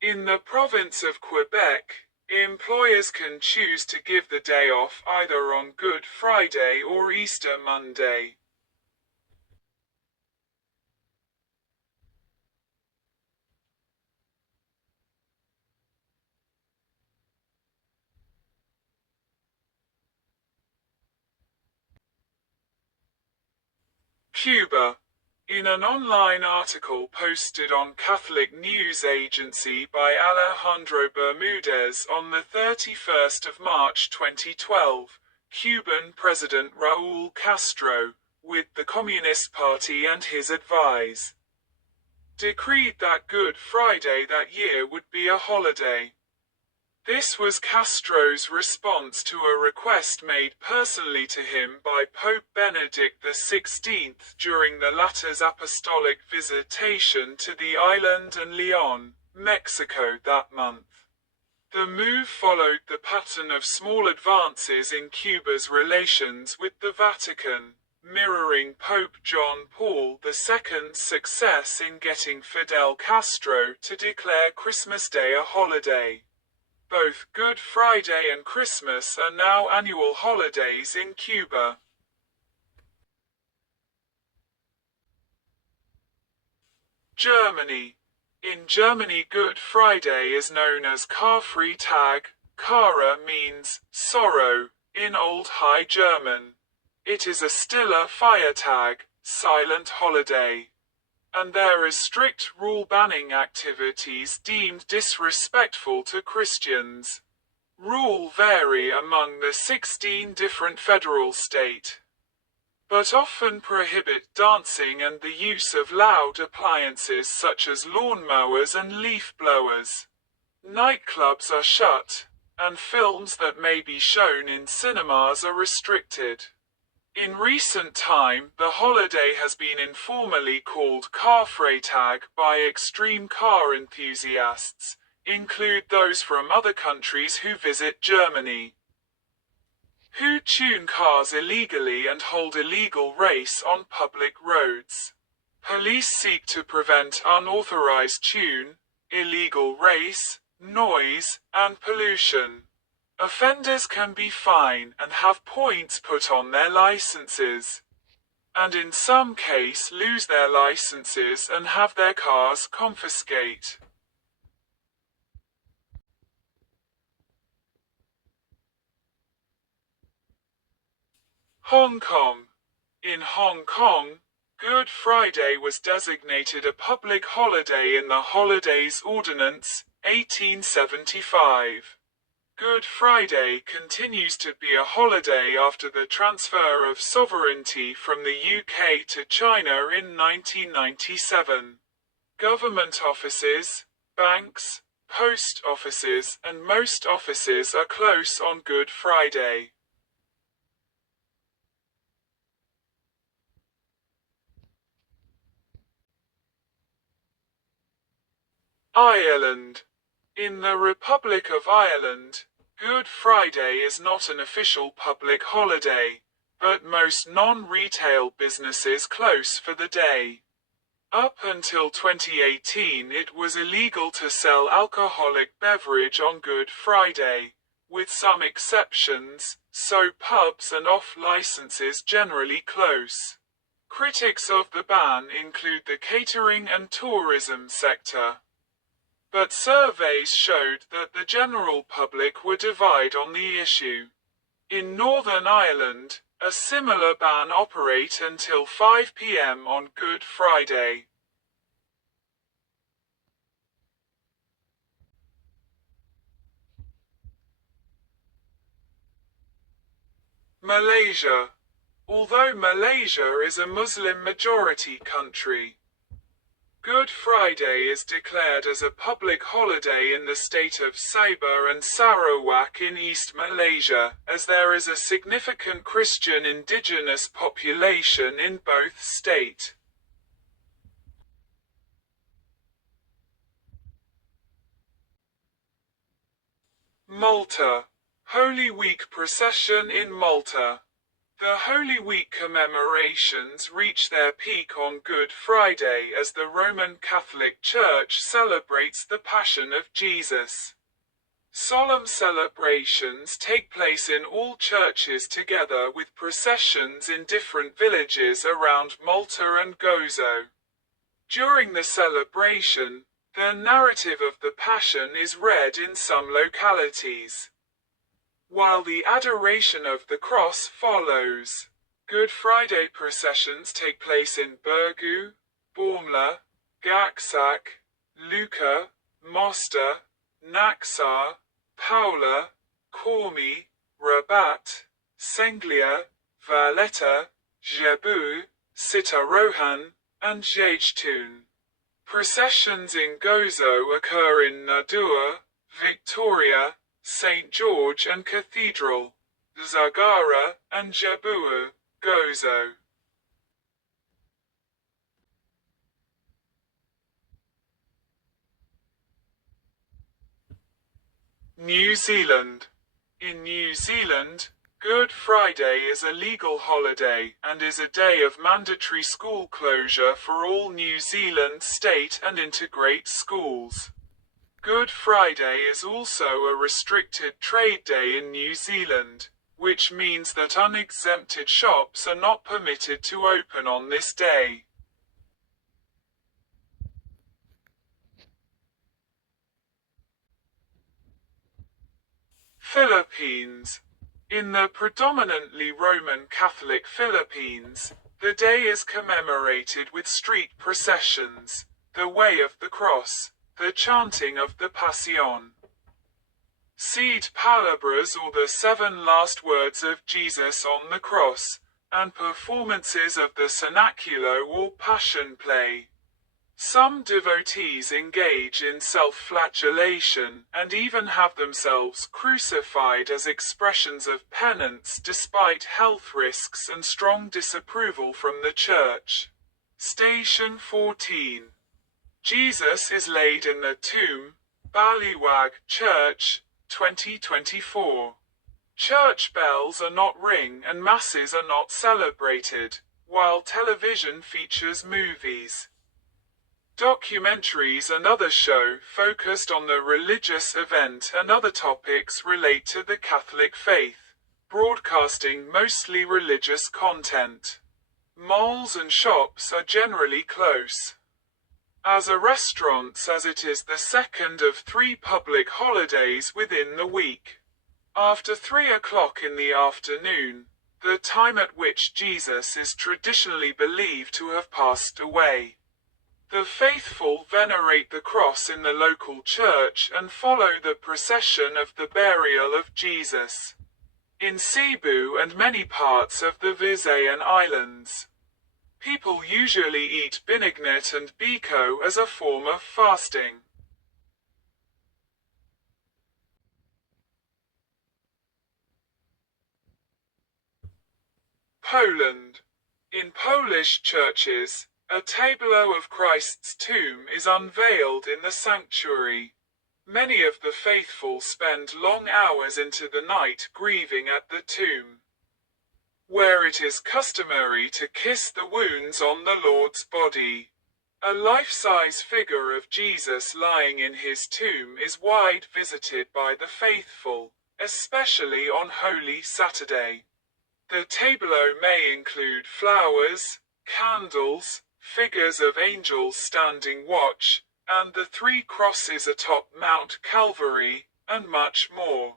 In the province of Quebec, employers can choose to give the day off either on Good Friday or Easter Monday. Cuba. In an online article posted on Catholic News Agency by Alejandro Bermudez on the 31st of March 2012, Cuban President Raúl Castro, with the Communist Party and his advice, decreed that Good Friday that year would be a holiday. This was Castro's response to a request made personally to him by Pope Benedict XVI during the latter's apostolic visitation to the island and Leon, Mexico that month. The move followed the pattern of small advances in Cuba's relations with the Vatican, mirroring Pope John Paul II's success in getting Fidel Castro to declare Christmas Day a holiday. Both Good Friday and Christmas are now annual holidays in Cuba. Germany. In Germany, Good Friday is known as Karfreitag. Kara means sorrow in Old High German. It is a stiller fire tag, silent holiday. And there is strict rule banning activities deemed disrespectful to Christians. Rules vary among the 16 different federal states, but often prohibit dancing and the use of loud appliances such as lawnmowers and leaf blowers. Nightclubs are shut, and films that may be shown in cinemas are restricted. In recent time, the holiday has been informally called Karfreitag by extreme car enthusiasts, include those from other countries who visit Germany, who tune cars illegally and hold illegal race on public roads. Police seek to prevent unauthorized tune, illegal race, noise, and pollution. Offenders can be fined and have points put on their licenses, and in some cases lose their licenses and have their cars confiscated. Hong Kong. In Hong Kong, Good Friday was designated a public holiday in the Holidays Ordinance, 1875. Good Friday continues to be a holiday after the transfer of sovereignty from the UK to China in 1997. Government offices, banks, post offices, and most offices are closed on Good Friday. Ireland. In the Republic of Ireland, Good Friday is not an official public holiday, but most non-retail businesses close for the day. Up until 2018 it was illegal to sell alcoholic beverage on Good Friday, with some exceptions, so pubs and off-licenses generally close. Critics of the ban include the catering and tourism sector. But surveys showed that the general public were divided on the issue. In Northern Ireland, a similar ban operates until 5 p.m. on Good Friday. Malaysia. Although Malaysia is a Muslim-majority country, Good Friday is declared as a public holiday in the state of Sabah and Sarawak in East Malaysia, as there is a significant Christian indigenous population in both states. Malta. Holy Week procession in Malta. The Holy Week commemorations reach their peak on Good Friday as the Roman Catholic Church celebrates the Passion of Jesus. Solemn celebrations take place in all churches together with processions in different villages around Malta and Gozo. During the celebration, the narrative of the Passion is read in some localities, while the adoration of the cross follows. Good Friday processions take place in Burgu, Bormla, Gaksak, Lucca, Mostar, Naxar, Paula, Cormi, Rabat, Senglia, Valletta, Jebu, Sitarohan, and Jejtun. Processions in Gozo occur in Nadua, Victoria, St. George and Cathedral, Zagara, and Jebu, Gozo. New Zealand. In New Zealand, Good Friday is a legal holiday and is a day of mandatory school closure for all New Zealand state and integrate schools. Good Friday is also a restricted trade day in New Zealand, which means that unexempted shops are not permitted to open on this day. Philippines. In the predominantly Roman Catholic Philippines, the day is commemorated with street processions, the Way of the Cross, the chanting of the Pasión, Seed palabras or the 7 last words of Jesus on the cross, and performances of the Cenaculo or Passion Play. Some devotees engage in self-flagellation, and even have themselves crucified as expressions of penance despite health risks and strong disapproval from the Church. Station 14. Jesus is laid in the tomb, Baliwag Church, 2024. Church bells are not ring and masses are not celebrated, while television features movies, documentaries and other show focused on the religious event and other topics relate to the Catholic faith, broadcasting mostly religious content. Malls and shops are generally close. As a restaurants as it is the second of 3 public holidays within the week. After 3 o'clock in the afternoon, the time at which Jesus is traditionally believed to have passed away, the faithful venerate the cross in the local church and follow the procession of the burial of Jesus. In Cebu and many parts of the Visayan Islands, people usually eat binignet and biko as a form of fasting. Poland. In Polish churches, a tableau of Christ's tomb is unveiled in the sanctuary. Many of the faithful spend long hours into the night grieving at the tomb, where it is customary to kiss the wounds on the Lord's body. A life-size figure of Jesus lying in his tomb is wide visited by the faithful, especially on Holy Saturday. The tableau may include flowers, candles, figures of angels standing watch, and the 3 crosses atop Mount Calvary, and much more.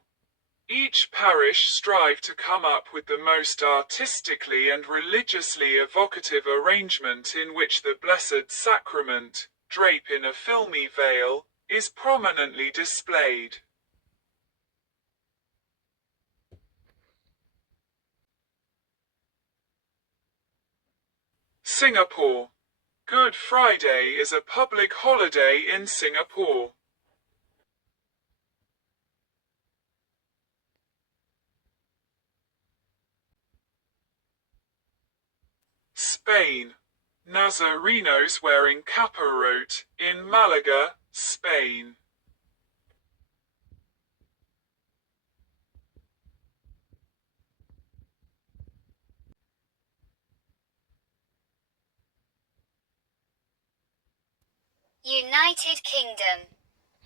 Each parish strive to come up with the most artistically and religiously evocative arrangement in which the Blessed Sacrament, drape in a filmy veil, is prominently displayed. Singapore. Good Friday is a public holiday in Singapore. Spain. Nazarenos wearing caparot in Malaga, Spain. United Kingdom.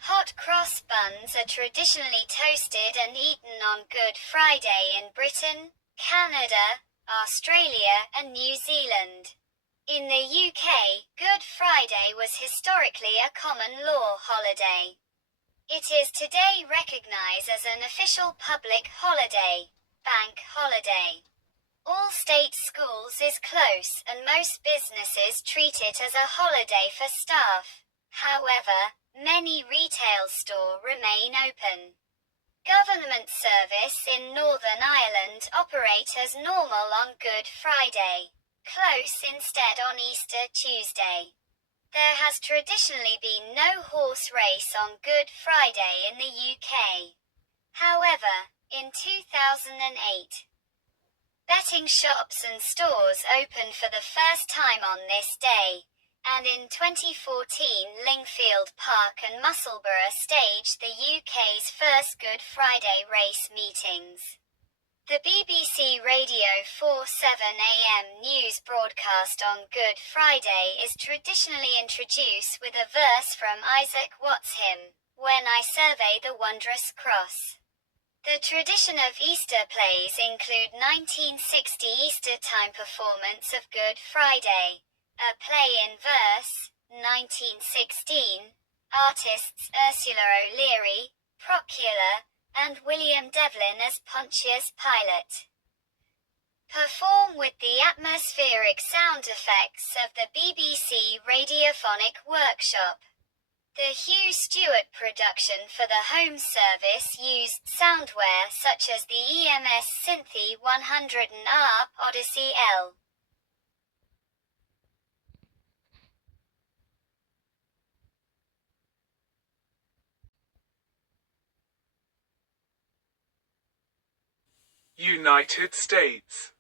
Hot cross buns are traditionally toasted and eaten on Good Friday in Britain, Canada, Australia, and New Zealand. In the UK, Good Friday was historically a common law holiday. It is today recognized as an official public holiday, bank holiday. All state schools is close and most businesses treat it as a holiday for staff. However, many retail stores remain open. Government service in Northern Ireland operate as normal on Good Friday, close instead on Easter Tuesday. There has traditionally been no horse race on Good Friday in the UK. However, in 2008, betting shops and stores opened for the first time on this day, and in 2014 Lingfield Park and Musselburgh staged the UK's first Good Friday race meetings. The BBC Radio 4/7 AM news broadcast on Good Friday is traditionally introduced with a verse from Isaac Watts' hymn, "When I Survey the Wondrous Cross." The tradition of Easter plays include 1960 Easter time performance of Good Friday, a play in verse, 1916, artists Ursula O'Leary, Procula, and William Devlin as Pontius Pilate. Perform with the atmospheric sound effects of the BBC Radiophonic Workshop. The Hugh Stewart production for the home service used soundware such as the EMS Synthi 100 and ARP Odyssey L. United States.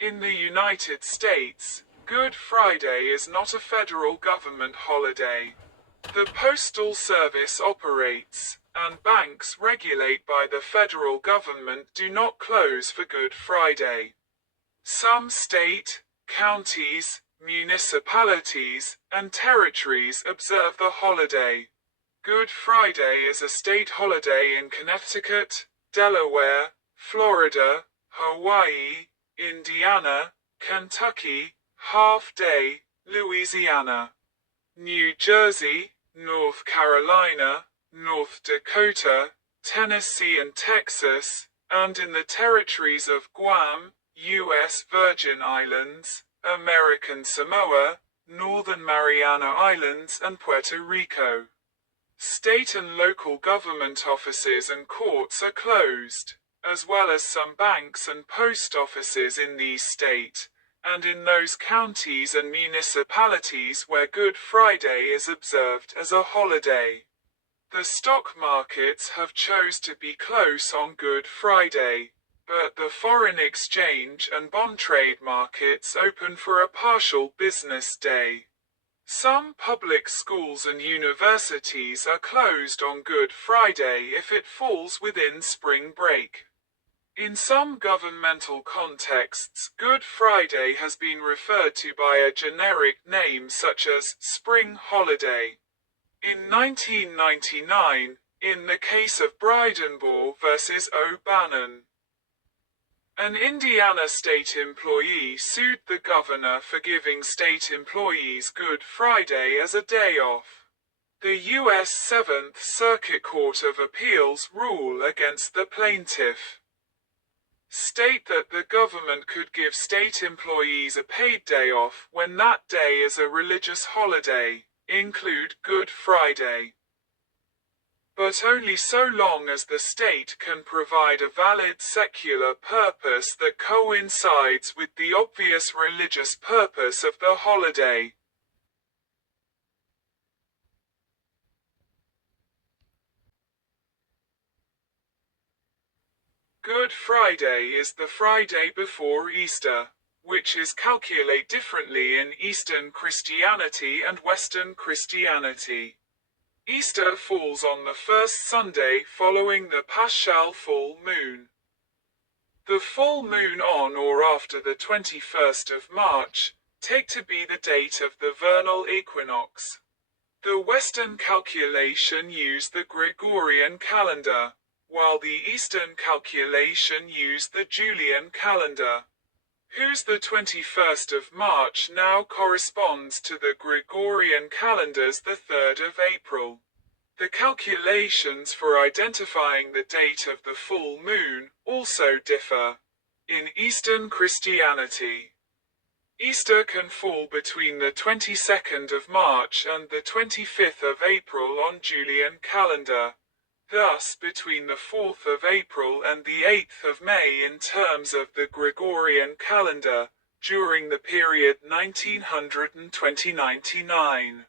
In the United States, Good Friday is not a federal government holiday. The Postal Service operates, and banks regulate by the federal government do not close for Good Friday. Some state, counties, municipalities, and territories observe the holiday. Good Friday is a state holiday in Connecticut, Delaware, Florida, Hawaii, Indiana, Kentucky, half-day, Louisiana, New Jersey, North Carolina, North Dakota, Tennessee and Texas, and in the territories of Guam, U.S. Virgin Islands, American Samoa, Northern Mariana Islands and Puerto Rico. State and local government offices and courts are closed, as well as some banks and post offices in these states, and in those counties and municipalities where Good Friday is observed as a holiday. The stock markets have chose to be close on Good Friday, but the foreign exchange and bond trade markets open for a partial business day. Some public schools and universities are closed on Good Friday if it falls within spring break. In some governmental contexts, Good Friday has been referred to by a generic name such as spring holiday. In 1999, in the case of Breidenbach versus O'Bannon, an Indiana state employee sued the governor for giving state employees Good Friday as a day off. The U.S. Seventh Circuit Court of Appeals ruled against the plaintiff. State that the government could give state employees a paid day off when that day is a religious holiday, include Good Friday. But only so long as the state can provide a valid secular purpose that coincides with the obvious religious purpose of the holiday. Good Friday is the Friday before Easter, which is calculated differently in Eastern Christianity and Western Christianity. Easter falls on the first Sunday following the Paschal full moon. The full moon on or after the 21st of March, take to be the date of the vernal equinox. The Western calculation used the Gregorian calendar, while the Eastern calculation used the Julian calendar, whose the 21st of March now corresponds to the Gregorian calendar's the 3rd of April. The calculations for identifying the date of the full moon also differ. In Eastern Christianity, Easter can fall between the 22nd of March and the 25th of April on Julian calendar, thus between the 4th of April and the 8th of May in terms of the Gregorian calendar, during the period 1900 and 2099.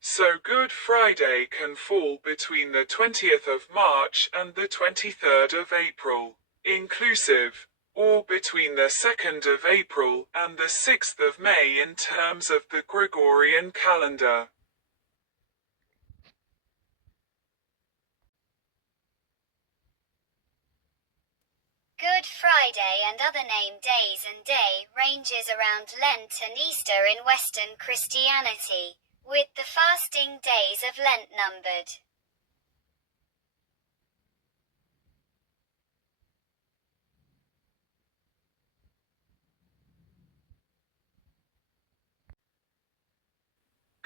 So Good Friday can fall between the 20th of March and the 23rd of April, inclusive, or between the 2nd of April and the 6th of May in terms of the Gregorian calendar. Good Friday and other name days and day ranges around Lent and Easter in Western Christianity, with the fasting days of Lent numbered.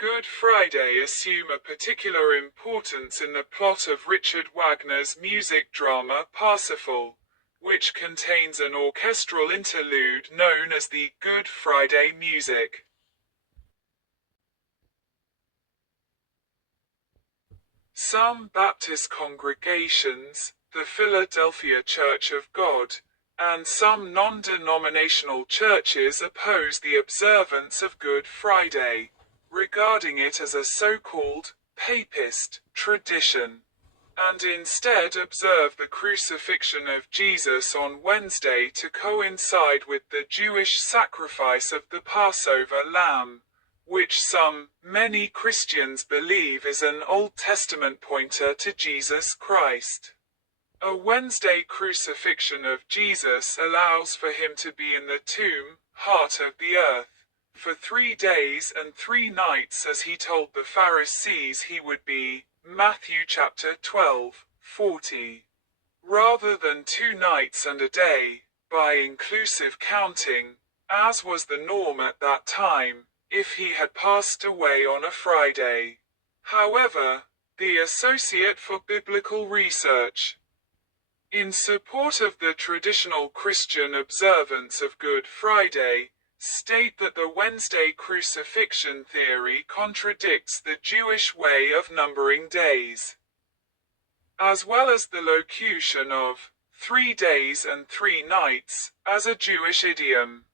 Good Friday assume a particular importance in the plot of Richard Wagner's music drama Parsifal, which contains an orchestral interlude known as the Good Friday music. Some Baptist congregations, the Philadelphia Church of God, and some non-denominational churches oppose the observance of Good Friday, regarding it as a so-called papist tradition, and instead observe the crucifixion of Jesus on Wednesday to coincide with the Jewish sacrifice of the Passover lamb, which many Christians believe is an Old Testament pointer to Jesus Christ. A Wednesday crucifixion of Jesus allows for him to be in the tomb, heart of the earth, for 3 days and 3 nights as he told the Pharisees he would be, Matthew chapter 12:40. Rather than 2 nights and a day, by inclusive counting, as was the norm at that time, if he had passed away on a Friday. However, the Associate for Biblical Research, in support of the traditional Christian observance of Good Friday, state that the Wednesday crucifixion theory contradicts the Jewish way of numbering days, as well as the locution of 3 days and 3 nights as a Jewish idiom.